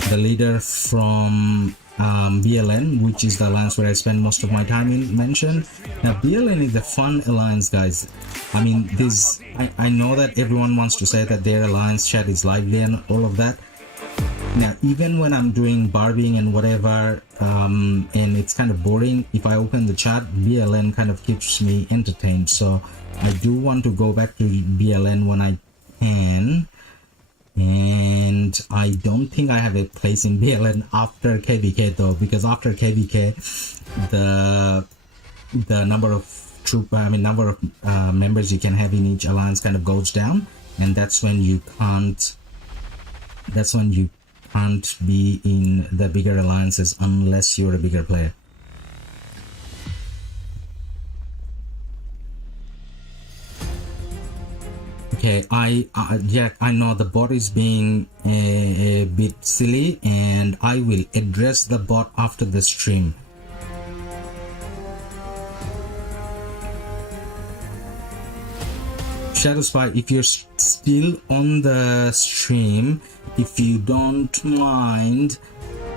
the leader from BLN, which is the alliance where I spend most of my time in, mentioned. Now BLN is a fun alliance, guys. I mean, this I know that everyone wants to say that their alliance chat is lively and all of that. Now even when I'm doing barbing and whatever and it's kind of boring, if I open the chat, BLN kind of keeps me entertained. So I do want to go back to BLN when I can, and I don't think I have a place in BLN after KvK though, because after KvK the number of members you can have in each alliance kind of goes down, and that's when you can't be in the bigger alliances unless you're a bigger player. Okay, yeah, I know the bot is being a bit silly, and I will address the bot after the stream. Shadow Spy, if you're still on the stream, if you don't mind,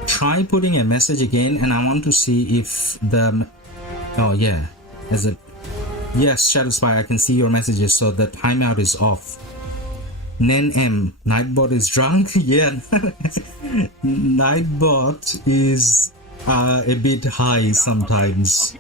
try putting a message again, and I want to see if the, oh yeah, as a, Yes, Shadow Spy, I can see your messages, so the timeout is off. Nen M, Nightbot is drunk. Yeah, Nightbot is a bit high sometimes.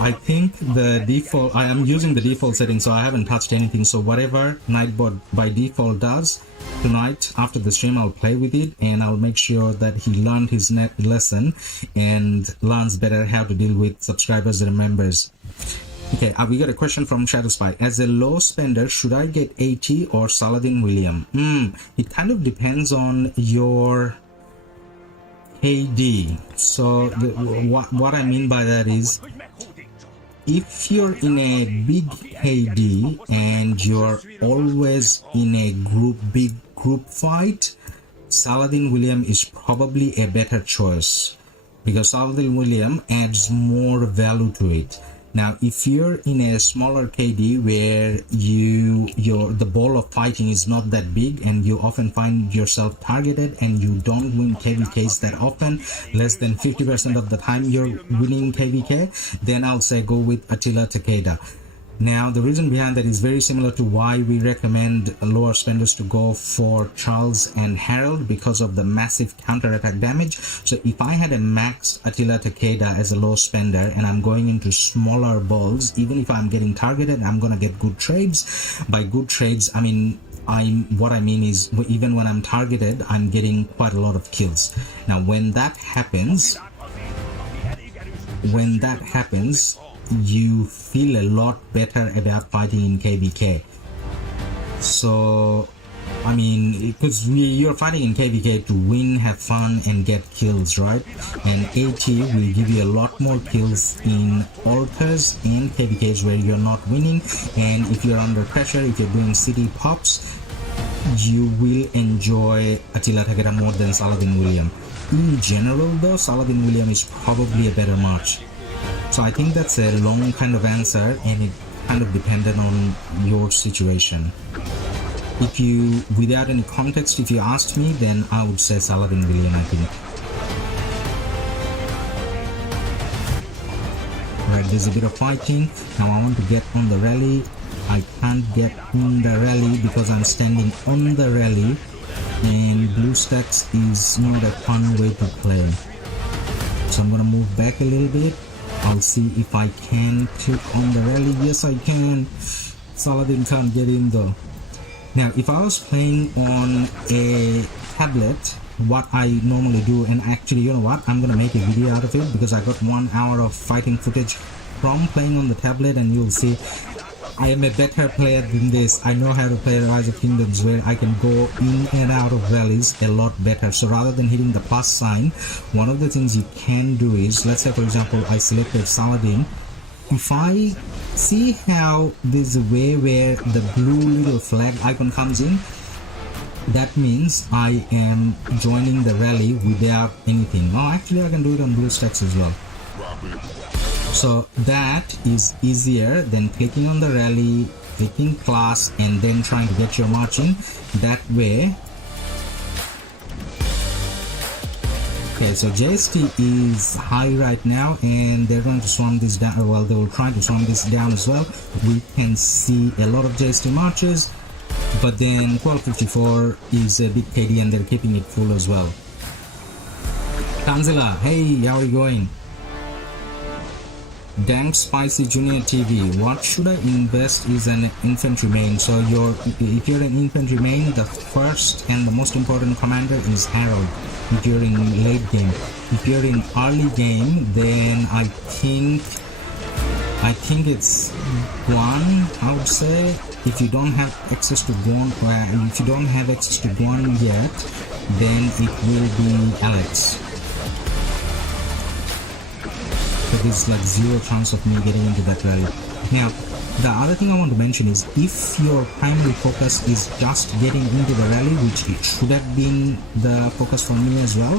I think the default, I am using the default setting, so I haven't touched anything. So whatever Nightbot by default does, tonight after the stream I'll play with it and I'll make sure that he learned his lesson and learns better how to deal with subscribers and members. Okay, we got a question from Shadow Spy. As a low spender, should I get AT or Saladin William? It kind of depends on your KD. So what I mean by that is, if you're in a big KD and you're always in a big group fight, Saladin William is probably a better choice because Saladin William adds more value to it. Now, if you're in a smaller KD where the ball of fighting is not that big and you often find yourself targeted and you don't win KvKs that often, less than 50% of the time you're winning KvK, then I'll say go with Attila Takeda. Now, the reason behind that is very similar to why we recommend lower spenders to go for Charles and Harold, because of the massive counter-attack damage. So if I had a max Attila Takeda as a low spender and I'm going into smaller balls, even if I'm getting targeted, I'm gonna get good trades. By good trades, I mean what I mean is even when I'm targeted, I'm getting quite a lot of kills. Now when that happens, you feel a lot better about fighting in KvK. So I mean, because you're fighting in KvK to win, have fun and get kills, right? And AT will give you a lot more kills in alters and KvKs where you're not winning, and if you're under pressure, if you're doing city pops, you will enjoy Attila Takeda more than Saladin William. In general though, Saladin William is probably a better march. So I think that's a long kind of answer, and it kind of depended on your situation. If you, without any context, if you asked me, then I would say Saladin William, I think. Alright, there's a bit of fighting. Now I want to get on the rally. I can't get in the rally because I'm standing on the rally, and blue stacks is not a fun way to play. So I'm gonna move back a little bit. I'll see if I can click on the rally. Yes, I can. Saladin can't get in though. Now, if I was playing on a tablet, what I normally do, and actually, you know what? I'm gonna make a video out of it because I got 1 hour of fighting footage from playing on the tablet, and you'll see I am a better player than this. I know how to play Rise of Kingdoms where I can go in and out of rallies a lot better. So rather than hitting the plus sign, one of the things you can do is, let's say for example I selected Saladin. If I see how there's a way where the blue little flag icon comes in, that means I am joining the rally without anything. Oh, actually I can do it on blue stacks as well. So that is easier than clicking on the rally, clicking class, and then trying to get your marching that way. Okay, so JST is high right now, and they're going to swarm this down. Well, they will try to swarm this down as well. We can see a lot of JST marches, but then 1254 is a big KD and they're keeping it full as well. Tanzila, hey, how are you going? Dank Spicy Junior TV, what should I invest is an infantry main. So if you're an infantry main, the first and the most important commander is Harold if you're in late game. If you're in early game, then I think it's Guan, I would say. If you don't have access to Guan, yet, then it will be Alex. So there's like zero chance of me getting into that rally. Now, the other thing I want to mention is, if your primary focus is just getting into the rally, which it should have been the focus for me as well,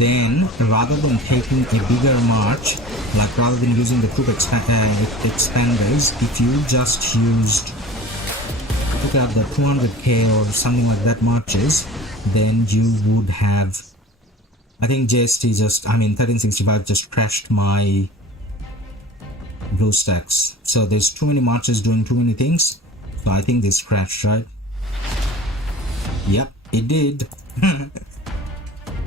then rather than taking a bigger march, like rather than using the troop expanders, if you just took out the 200k or something like that marches, then you would have, I think JST 1365 just crashed my blue stacks. So there's too many marches doing too many things. So I think this crashed, right? Yep, it did.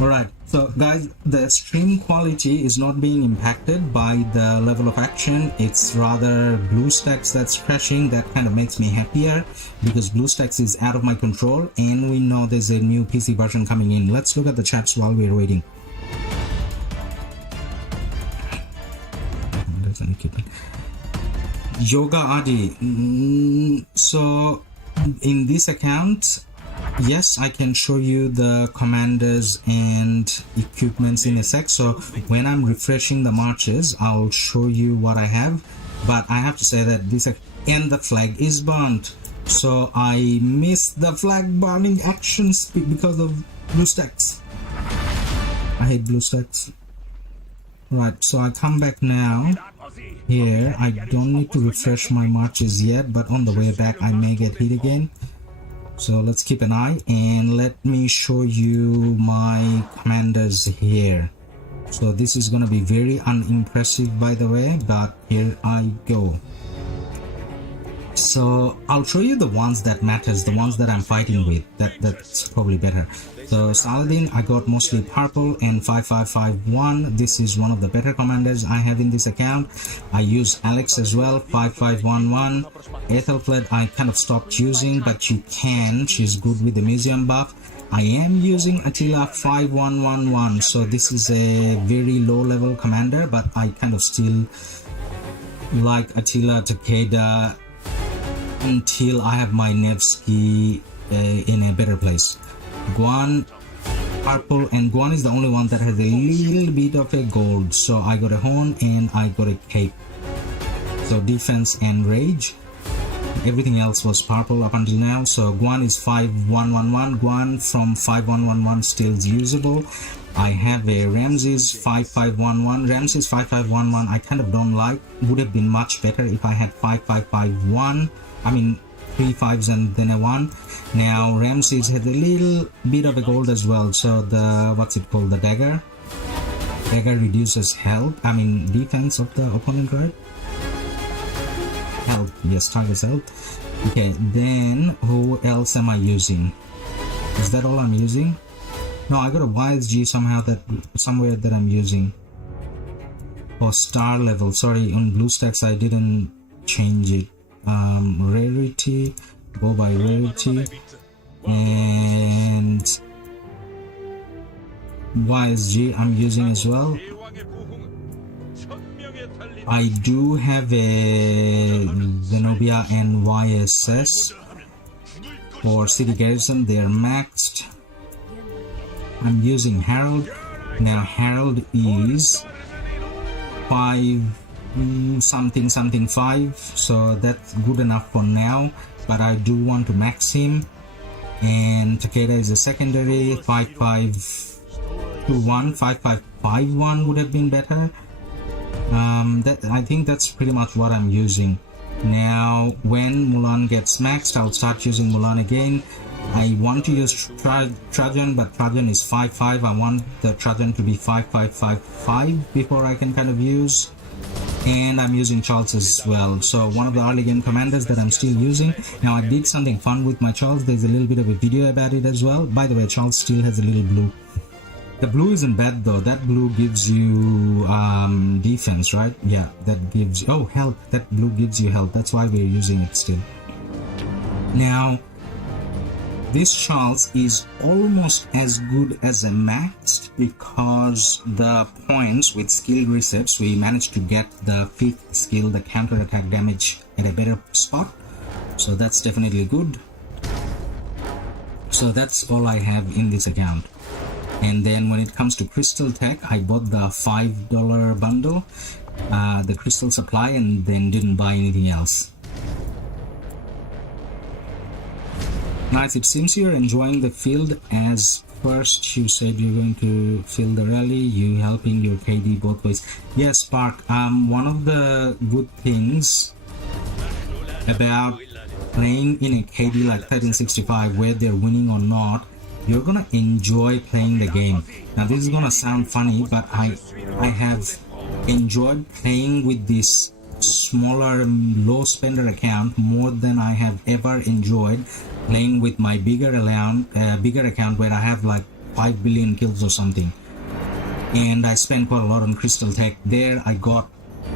Alright, so guys, the stream quality is not being impacted by the level of action. It's rather BlueStacks that's crashing. That kind of makes me happier because BlueStacks is out of my control, and we know there's a new PC version coming in. Let's look at the chats while we're waiting. Yoga Adi. So in this account, yes, I can show you the commanders and equipments in a sec. So when I'm refreshing the marches, I'll show you what I have. But I have to say that this and the flag is burnt. So I missed the flag burning actions because of BlueStacks. I hate BlueStacks. Right, so I come back now. Here, I don't need to refresh my marches yet, but on the way back I may get hit again. So let's keep an eye, and let me show you my commanders here. So this is going to be very unimpressive, by the way, but here I go. So I'll show you the ones that matters, the ones that I'm fighting with. That's probably better. So Saladin, I got mostly purple and 5551. This is one of the better commanders I have in this account. I use Alex as well, 5511. Ethelfled I kind of stopped using, but you can. She's good with the museum buff. I am using Attila 5111. So this is a very low level commander, but I kind of still like Attila Takeda until I have my Nevsky in a better place. Guan purple, and Guan is the only one that has a little bit of a gold. So I got a horn and I got a cape. So defense and rage. Everything else was purple up until now. So Guan is 5111. Guan from 5111 still is usable. I have a Ramses 5511. Ramses 5511 I kind of don't like. Would have been much better if I had 5551. I mean 3 5s and then a 1. Now Ramses had a little bit of a gold as well. So the what's it called, the dagger reduces health, I mean defense of the opponent, right? Health, yes, target's health. Okay, then who else am I using? Is that all I'm using? No, I got a YSG somewhere that I'm using. Oh, star level, sorry, on BlueStacks I didn't change it. Rarity, go by rarity, and YSG I'm using as well. I do have a Zenobia and YSS for city garrison. They're maxed. I'm using Harold. Now Harold is 5 something 5, so that's good enough for now, but I do want to max him. And Takeda is a secondary 5521. 5551 would have been better. I think that's pretty much what I'm using. Now when Mulan gets maxed, I'll start using Mulan again. I want to use Trajan, but Trajan is 5-5. I want the Trajan to be 5-5-5-5 before I can kind of use. And I'm using Charles as well. So one of the early game commanders that I'm still using. Now I did something fun with my Charles. There's a little bit of a video about it as well. By the way, Charles still has a little blue. The blue isn't bad though. That blue gives you defense, right? Yeah, that gives you, oh, health. That blue gives you health. That's why we're using it still. Now this Charles is almost as good as a maxed, because the points with skill resets, we managed to get the 5th skill, the counter attack damage, at a better spot. So that's definitely good. So that's all I have in this account. And then when it comes to crystal tech, I bought the $5 bundle, the crystal supply, and then didn't buy anything else. Nice, it seems you're enjoying the field. As first you said you're going to fill the rally, you helping your KD both ways. Yes, Spark, one of the good things about playing in a KD like 1365, where they're winning or not, you're gonna enjoy playing the game. Now this is gonna sound funny, but I have enjoyed playing with this smaller low spender account more than I have ever enjoyed playing with my bigger account where I have like 5 billion kills or something, and I spent quite a lot on Crystal Tech. There I got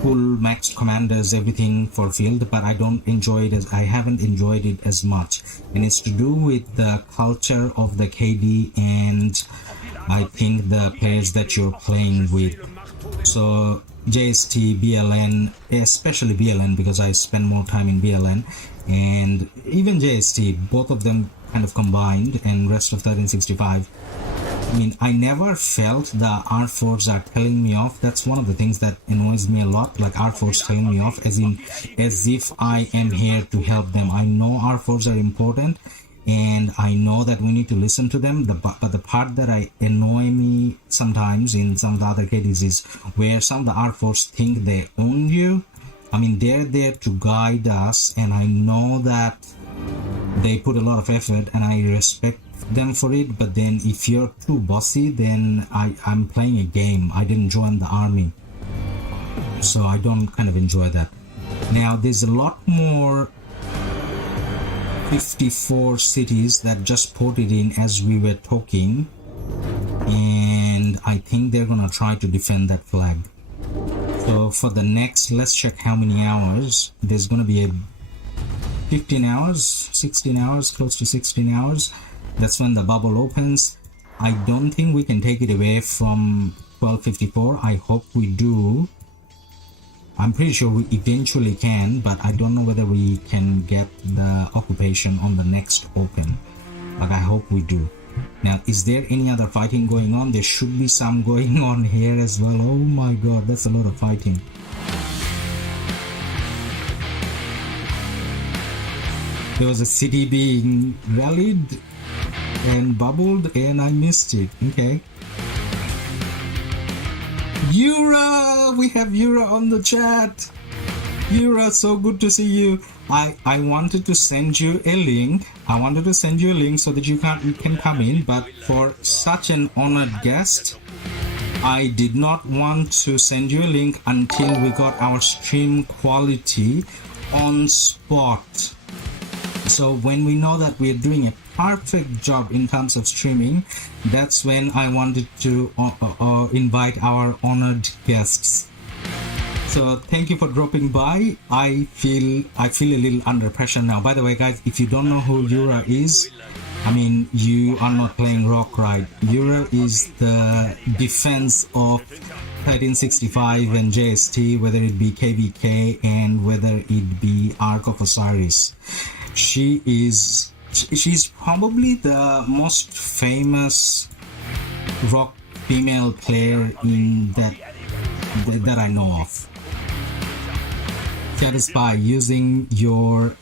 full maxed commanders, everything for field, but I haven't enjoyed it as much, and it's to do with the culture of the KD and I think the players that you're playing with. So JST, BLN, especially BLN because I spend more time in BLN, and even JST, both of them kind of combined, and rest of 1365. I mean, I never felt the R4s are telling me off. That's one of the things that annoys me a lot, like R4s telling me off as if I am here to help them. I know R4s are important and I know that we need to listen to them, but the part that annoy me sometimes in some of the other KDs is where some of the R4s think they own you. I mean, they're there to guide us, and I know that they put a lot of effort and I respect them for it, but then if you're too bossy, then I'm playing a game. I didn't join the army, so I don't kind of enjoy that. Now there's a lot more 54 cities that just ported in as we were talking, and I think they're gonna try to defend that flag. So for the next, let's check how many hours. There's gonna be a 15 hours, 16 hours, close to 16 hours. That's when the bubble opens. I don't think we can take it away from 1254. I hope we do. I'm pretty sure we eventually can, but I don't know whether we can get the occupation on the next open. But I hope we do. Now, is there any other fighting going on? There should be some going on here as well. Oh my god, that's a lot of fighting. There was a city being rallied and bubbled and I missed it. Okay. Yura! We have Yura on the chat. Yura, so good to see you. I wanted to send you a link. So that you can come in, but for such an honored guest, I did not want to send you a link until we got our stream quality on spot. So when we know that we're doing a perfect job in terms of streaming, that's when I wanted to invite our honored guests. So thank you for dropping by. I feel a little under pressure now. By the way, guys, if you don't know who Yura is, I mean, you are not playing RoK, right? Yura is the defense of 1365 and JST, whether it be KvK and whether it be Ark of Osiris. She's probably the most famous RoK female player in that I know of. Satisfy using your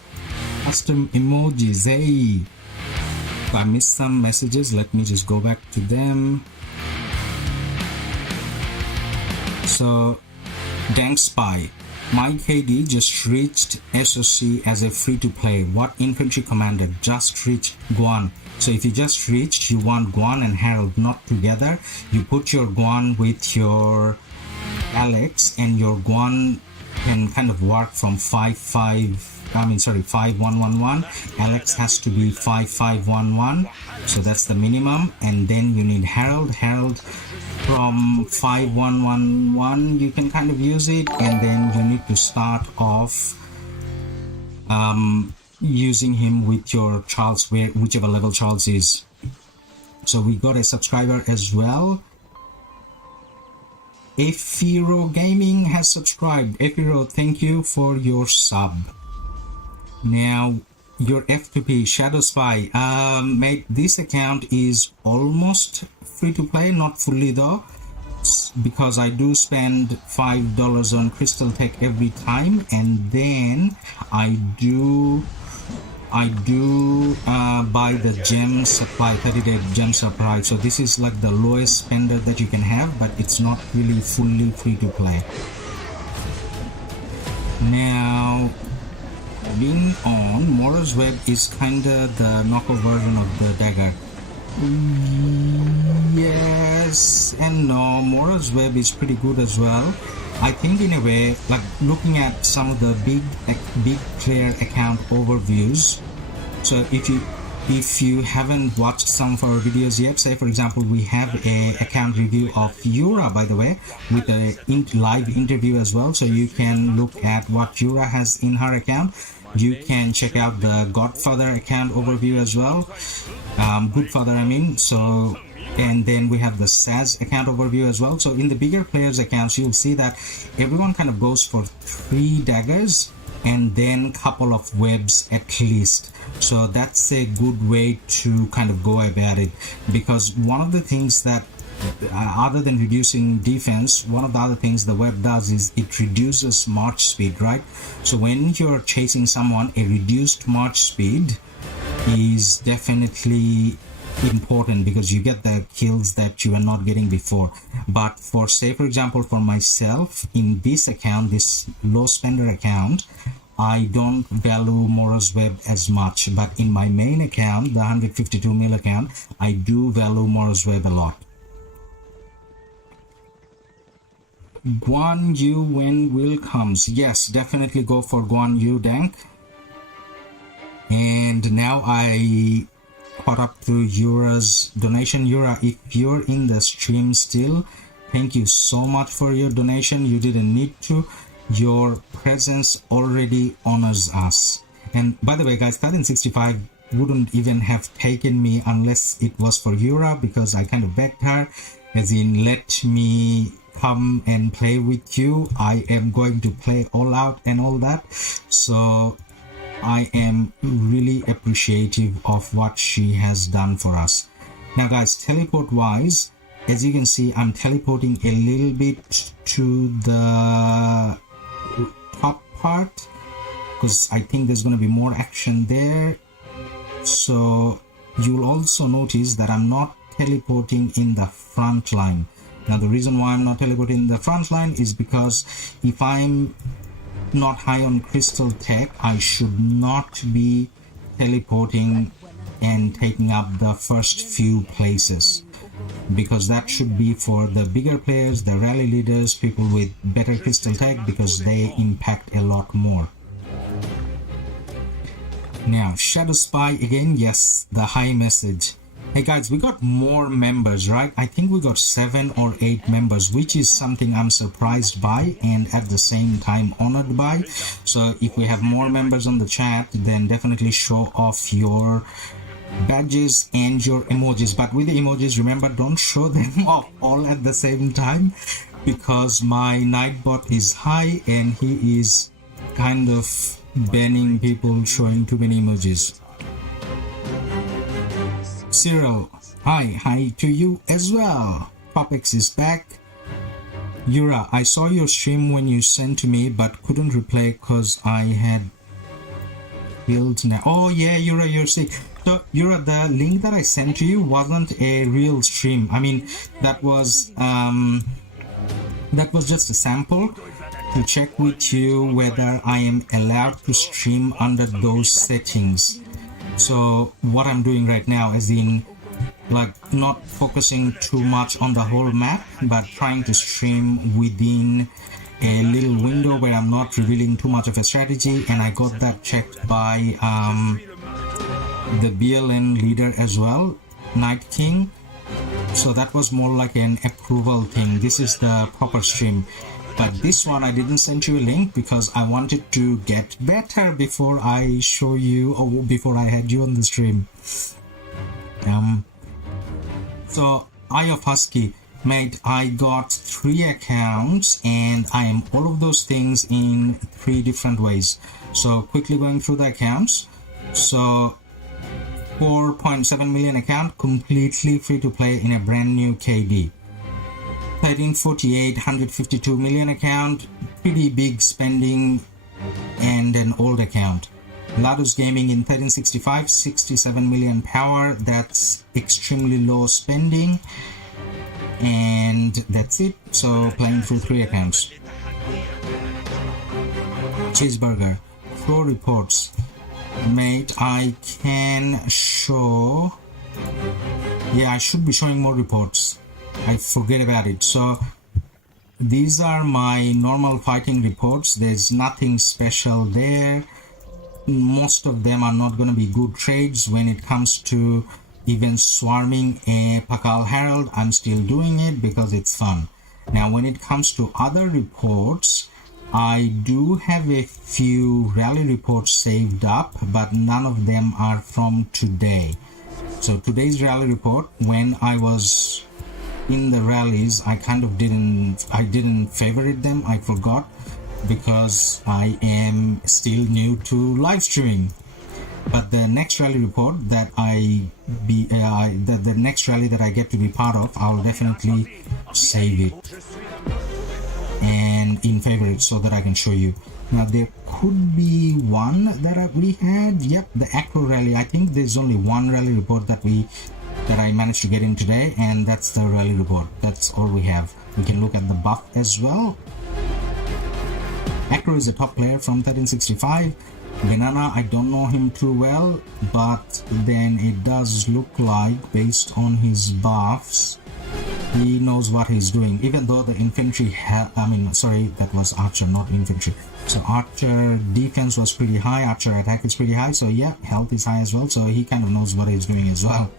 custom emojis. Hey, if I missed some messages, let me just go back to them. So, Dank Spy, my KD just reached SOC as a free-to-play. What infantry commander just reached Guan? So if you just reached, you want Guan and Harold not together. You put your Guan with your Alex, and your Guan can kind of work from 5111. Alex has to be 5511, so that's the minimum. And then you need Harold from 5111. You can kind of use it, and then you need to start off using him with your Charles, whichever level Charles is. So we got a subscriber as well. Efiro Gaming has subscribed. Efiro, thank you for your sub. Now, your F2P Shadow Spy, mate, this account is almost free to play, not fully though, because I do spend $5 on Crystal Tech every time, and then I do buy the gem supply, 30-day gem supply. So this is like the lowest spender that you can have, but it's not really fully free to play. Now, being on Mora's Web is kinda the knockoff version of the dagger. Yes and no. Mora's Web is pretty good as well. I think in a way, like looking at some of the big player account overviews. So if you haven't watched some of our videos yet, say for example we have a account review of Yura, by the way, with a live interview as well, so you can look at what Yura has in her account. You can check out the Godfather account overview as well, Goodfather I mean. So, and then we have the Saz account overview as well. So in the bigger players accounts, you'll see that everyone kind of goes for 3 daggers and then couple of webs at least. So that's a good way to kind of go about it, because one of the things that other than reducing defense, one of the other things the web does is it reduces march speed, right? So when you're chasing someone, a reduced march speed is definitely important because you get the kills that you are not getting before. But for, say for example, for myself in this account, this low spender account, I don't value Mora's Web as much, but in my main account, the 152 mil account, I do value Mora's Web a lot. Guan Yu when will comes. Yes, definitely go for Guan Yu, Dank. And now I caught up to Yura's donation. Yura, if you're in the stream still, thank you so much for your donation. You didn't need to. Your presence already honors us. And by the way guys, 1365 wouldn't even have taken me unless it was for Yura, because I kind of begged her, as in, let me come and play with you, I am going to play all out and all that. So I am really appreciative of what she has done for us. Now guys, teleport wise, as you can see, I'm teleporting a little bit to the top part because I think there's going to be more action there. So you'll also notice that I'm not teleporting in the front line. Now the reason why I'm not teleporting in the front line is because if I'm not high on crystal tech, I should not be teleporting and taking up the first few places, because that should be for the bigger players, the rally leaders, people with better crystal tech, because they impact a lot more. Now Shadow Spy again, yes, the high message. Hey guys, we got more members, right? I think we got 7 or 8 members, which is something I'm surprised by and at the same time honored by. So if we have more members on the chat, then definitely show off your badges and your emojis. But with the emojis, remember, don't show them off all at the same time, because my Nightbot is high and he is kind of banning people showing too many emojis. Cyril, hi to you as well. Popex is back. Yura, I saw your stream when you sent to me but couldn't replay because I had built now. Oh yeah, Yura, you're sick. So Yura, the link that I sent to you wasn't a real stream. I mean, that was just a sample to check with you whether I am allowed to stream under those settings. So what I'm doing right now is in, like, not focusing too much on the whole map, but trying to stream within a little window where I'm not revealing too much of a strategy. And I got that checked by the BLN leader as well, Night King. So that was more like an approval thing. This is the proper stream. But this one I didn't send you a link because I wanted to get better before I show you, or before I had you on the stream. So Eye of Husky, mate, I got 3 accounts and I am all of those things in 3 different ways. So quickly going through the accounts. So 4.7 million account, completely free to play in a brand new KD. 1348, 152 million account, pretty big spending and an old account. LADUS Gaming in 1365, 67 million power, that's extremely low spending, and that's it. So playing through 3 accounts. Cheeseburger, Pro reports, mate, I can show Yeah, I should be showing more reports. I forget about it. So these are my normal fighting reports. There's nothing special there. Most of them are not going to be good trades. When it comes to even swarming a Pakal Herald, I'm still doing it because it's fun. Now when it comes to other reports, I do have a few rally reports saved up, but none of them are from today. So today's rally report, when I was in the rallies, I kind of didn't favorite them. I forgot because I am still new to live streaming. But the next rally report that the next rally that I get to be part of, I'll definitely save it and in favorite so that I can show you. Now there could be one that we had. Yep, the Acro rally. I think there's only one rally report that I managed to get in today, and that's the rally report. That's all we have. We can look at the buff as well. Acro is a top player from 1365. Banana, I don't know him too well, but then it does look like, based on his buffs, he knows what he's doing. Even though the infantry that was archer, not infantry. So archer defense was pretty high, archer attack is pretty high, so yeah, health is high as well, so he kind of knows what he's doing as well.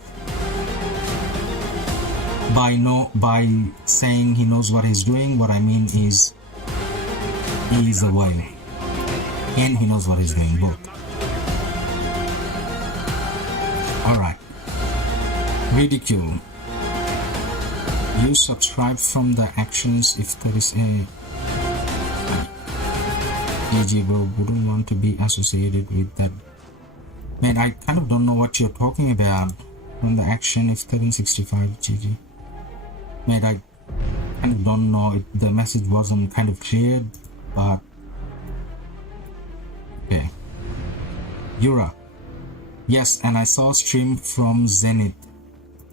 By saying he knows what he's doing, what I mean is he's a whale and he knows what he's doing, both. Alright, ridicule. You subscribe from the actions if there is a GG bro, wouldn't want to be associated with that. Man, I kind of don't know what you're talking about. From the action if 1365 GG. Man, I kind of don't know, the message wasn't kind of clear, but okay. Yura, yes, and I saw stream from Zenith.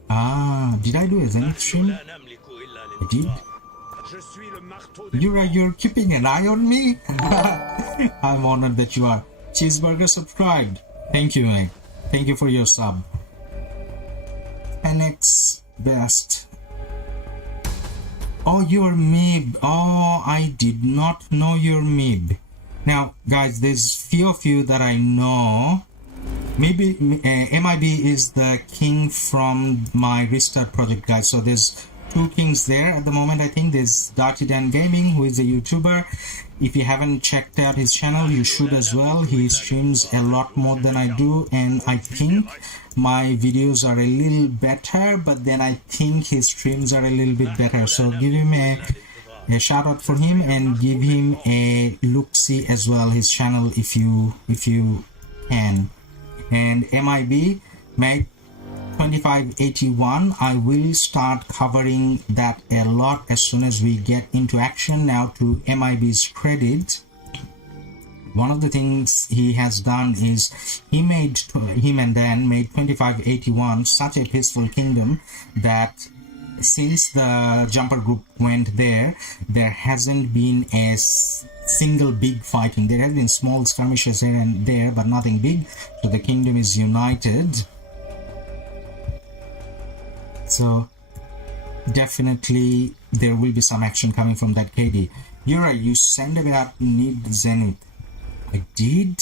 Ah, did I do a Zenith stream? I did. Yura, you're keeping an eye on me? I'm honored that you are. Cheeseburger subscribed. Thank you, mate. Thank you for your sub. NX best. Oh, you're MIB. Oh, I did not know you're MIB. Now, guys, there's few of you that I know. Maybe MIB is the king from my restart project, guys. So there's two kings there at the moment. I think there's Dirty Dan Gaming, who is a YouTuber. If you haven't checked out his channel, you should as well. He streams a lot more than I do, and I think my videos are a little better, but then I think his streams are a little bit better. So give him a shout out for him, and give him a look-see as well, his channel, if you can. And MIB, mate, 2581, I will start covering that a lot as soon as we get into action. Now, to MIB's credit, one of the things he has done is him and Dan made 2581 such a peaceful kingdom that since the jumper group went there hasn't been a single big fighting. There have been small skirmishes here and there, but nothing big. So the kingdom is united. So definitely there will be some action coming from that KD. Yura, you send about need Zenith. I did?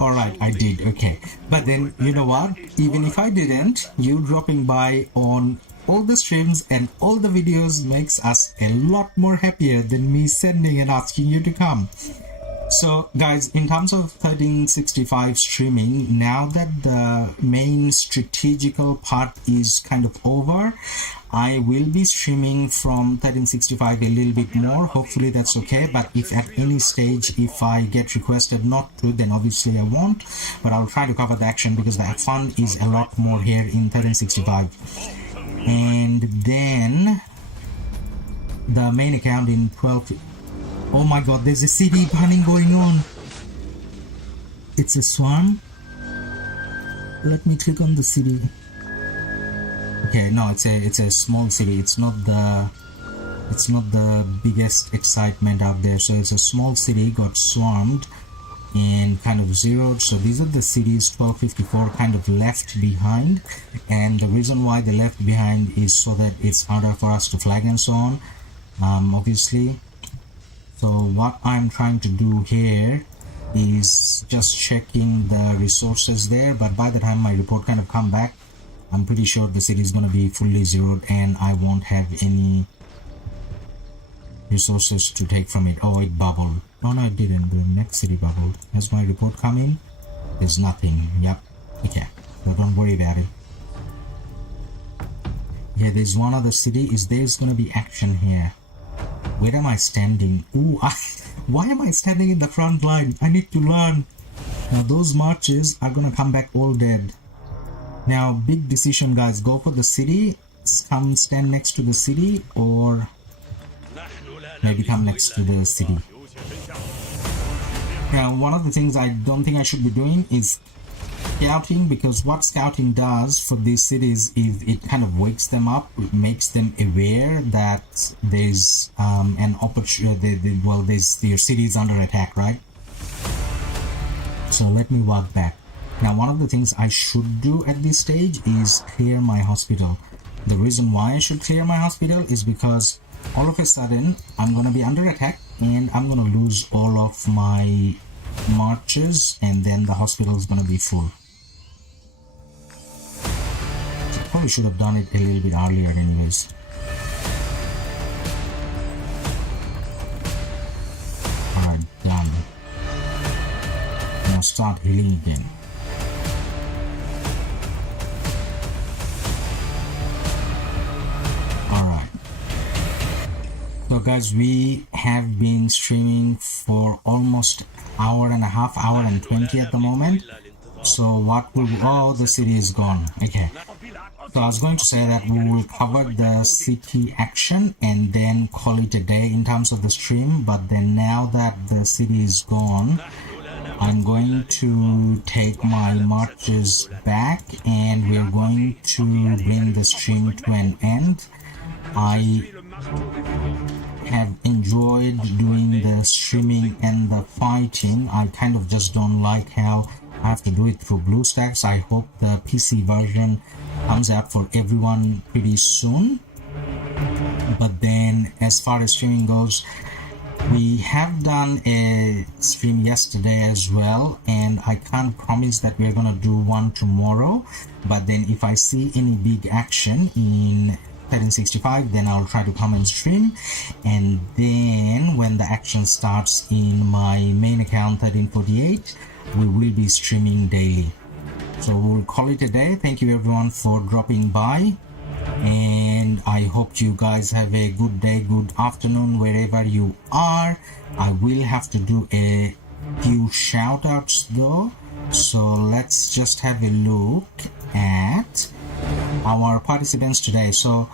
Alright, I did, okay. But then, you know what? Even if I didn't, you dropping by on all the streams and all the videos makes us a lot more happier than me sending and asking you to come. So guys, in terms of 1365 streaming, now that the main strategical part is kind of over, I will be streaming from 1365 a little bit more. Hopefully that's okay, but if at any stage if I get requested not to, then obviously I won't, but I'll try to cover the action because the fun is a lot more here in 1365. And then the main account in 12. Oh my god, there's a CD banning going on. It's a swarm. Let me click on the CD. Okay, no, it's a small city. It's not the biggest excitement out there. So it's a small city got swarmed. and kind of zeroed. So these are the cities 1254 kind of left behind, and the reason why they left behind is so that it's harder for us to flag and so on, obviously. So what I'm trying to do here is just checking the resources there, but by the time my report kind of come back, I'm pretty sure the city is going to be fully zeroed and I won't have any resources to take from it. Oh, it bubbled. Oh no, it didn't. The next city bubbled. Has my report come in? There's nothing. Yep. Okay, so don't worry about it. Yeah, there's one other city. There's gonna be action here. Where am I standing? Ooh, why am I standing in the front line? I need to learn. Now those marches are gonna come back all dead. Now, big decision, guys. Go for the city, come stand next to the city, or maybe come next to the city. Now, one of the things I don't think I should be doing is scouting, because what scouting does for these cities is it kind of wakes them up, it makes them aware that there's an opportunity, well, your city is under attack, right? So let me walk back. Now, one of the things I should do at this stage is clear my hospital. The reason why I should clear my hospital is because all of a sudden I'm going to be under attack and I'm going to lose all of my marches, and then the hospital is going to be full. So probably should have done it a little bit earlier anyways. Alright, done. Now start healing again. So guys, we have been streaming for almost hour and a half, hour and 20 at the moment. So what will, oh, the city is gone. Okay, so I was going to say that we will cover the city action and then call it a day in terms of the stream, but then now that the city is gone, I'm going to take my marches back and we're going to bring the stream to an end. I have enjoyed doing the streaming and the fighting. I kind of just don't like how I have to do it through BlueStacks. I hope the PC version comes out for everyone pretty soon. But then as far as streaming goes, we have done a stream yesterday as well, and I can't promise that we're gonna do one tomorrow, but then if I see any big action in 1365, then I'll try to come and stream, and then when the action starts in my main account 1348, we will be streaming daily. So we'll call it a day. Thank you everyone for dropping by, and I hope you guys have a good day, good afternoon wherever you are. I will have to do a few shout outs though, so let's just have a look at our participants today. So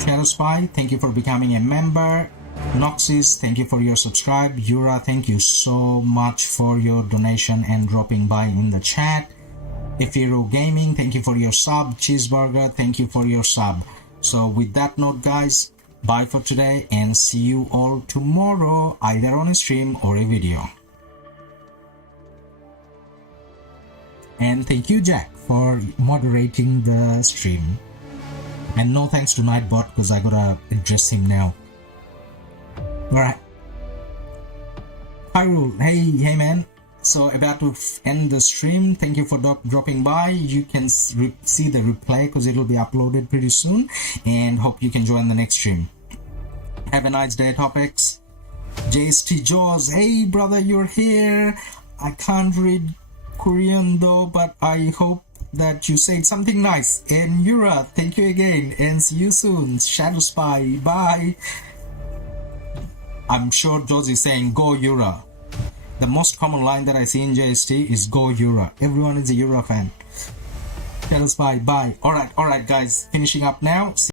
Shadow Spy, thank you for becoming a member. Noxys, thank you for your subscribe. Yura, thank you so much for your donation and dropping by in the chat. Efiru Gaming, thank you for your sub. Cheeseburger, thank you for your sub. So with that note guys, bye for today and see you all tomorrow, either on a stream or a video. And thank you Jack for moderating the stream. And no thanks to Nightbot because I gotta address him now. Alright. Hyrule, hey man. So about to end the stream. Thank you for dropping by. You can see the replay because it will be uploaded pretty soon. And hope you can join the next stream. Have a nice day, Topics. JST Jaws, hey brother, you're here. I can't read Korean though, but I hope that you said something nice. And Yura, thank you again, and see you soon. Shadow Spy, bye. I'm sure George is saying go Yura. The most common line that I see in JST is go Yura. Everyone is a Yura fan. Shadow Spy, bye. Alright guys, finishing up now.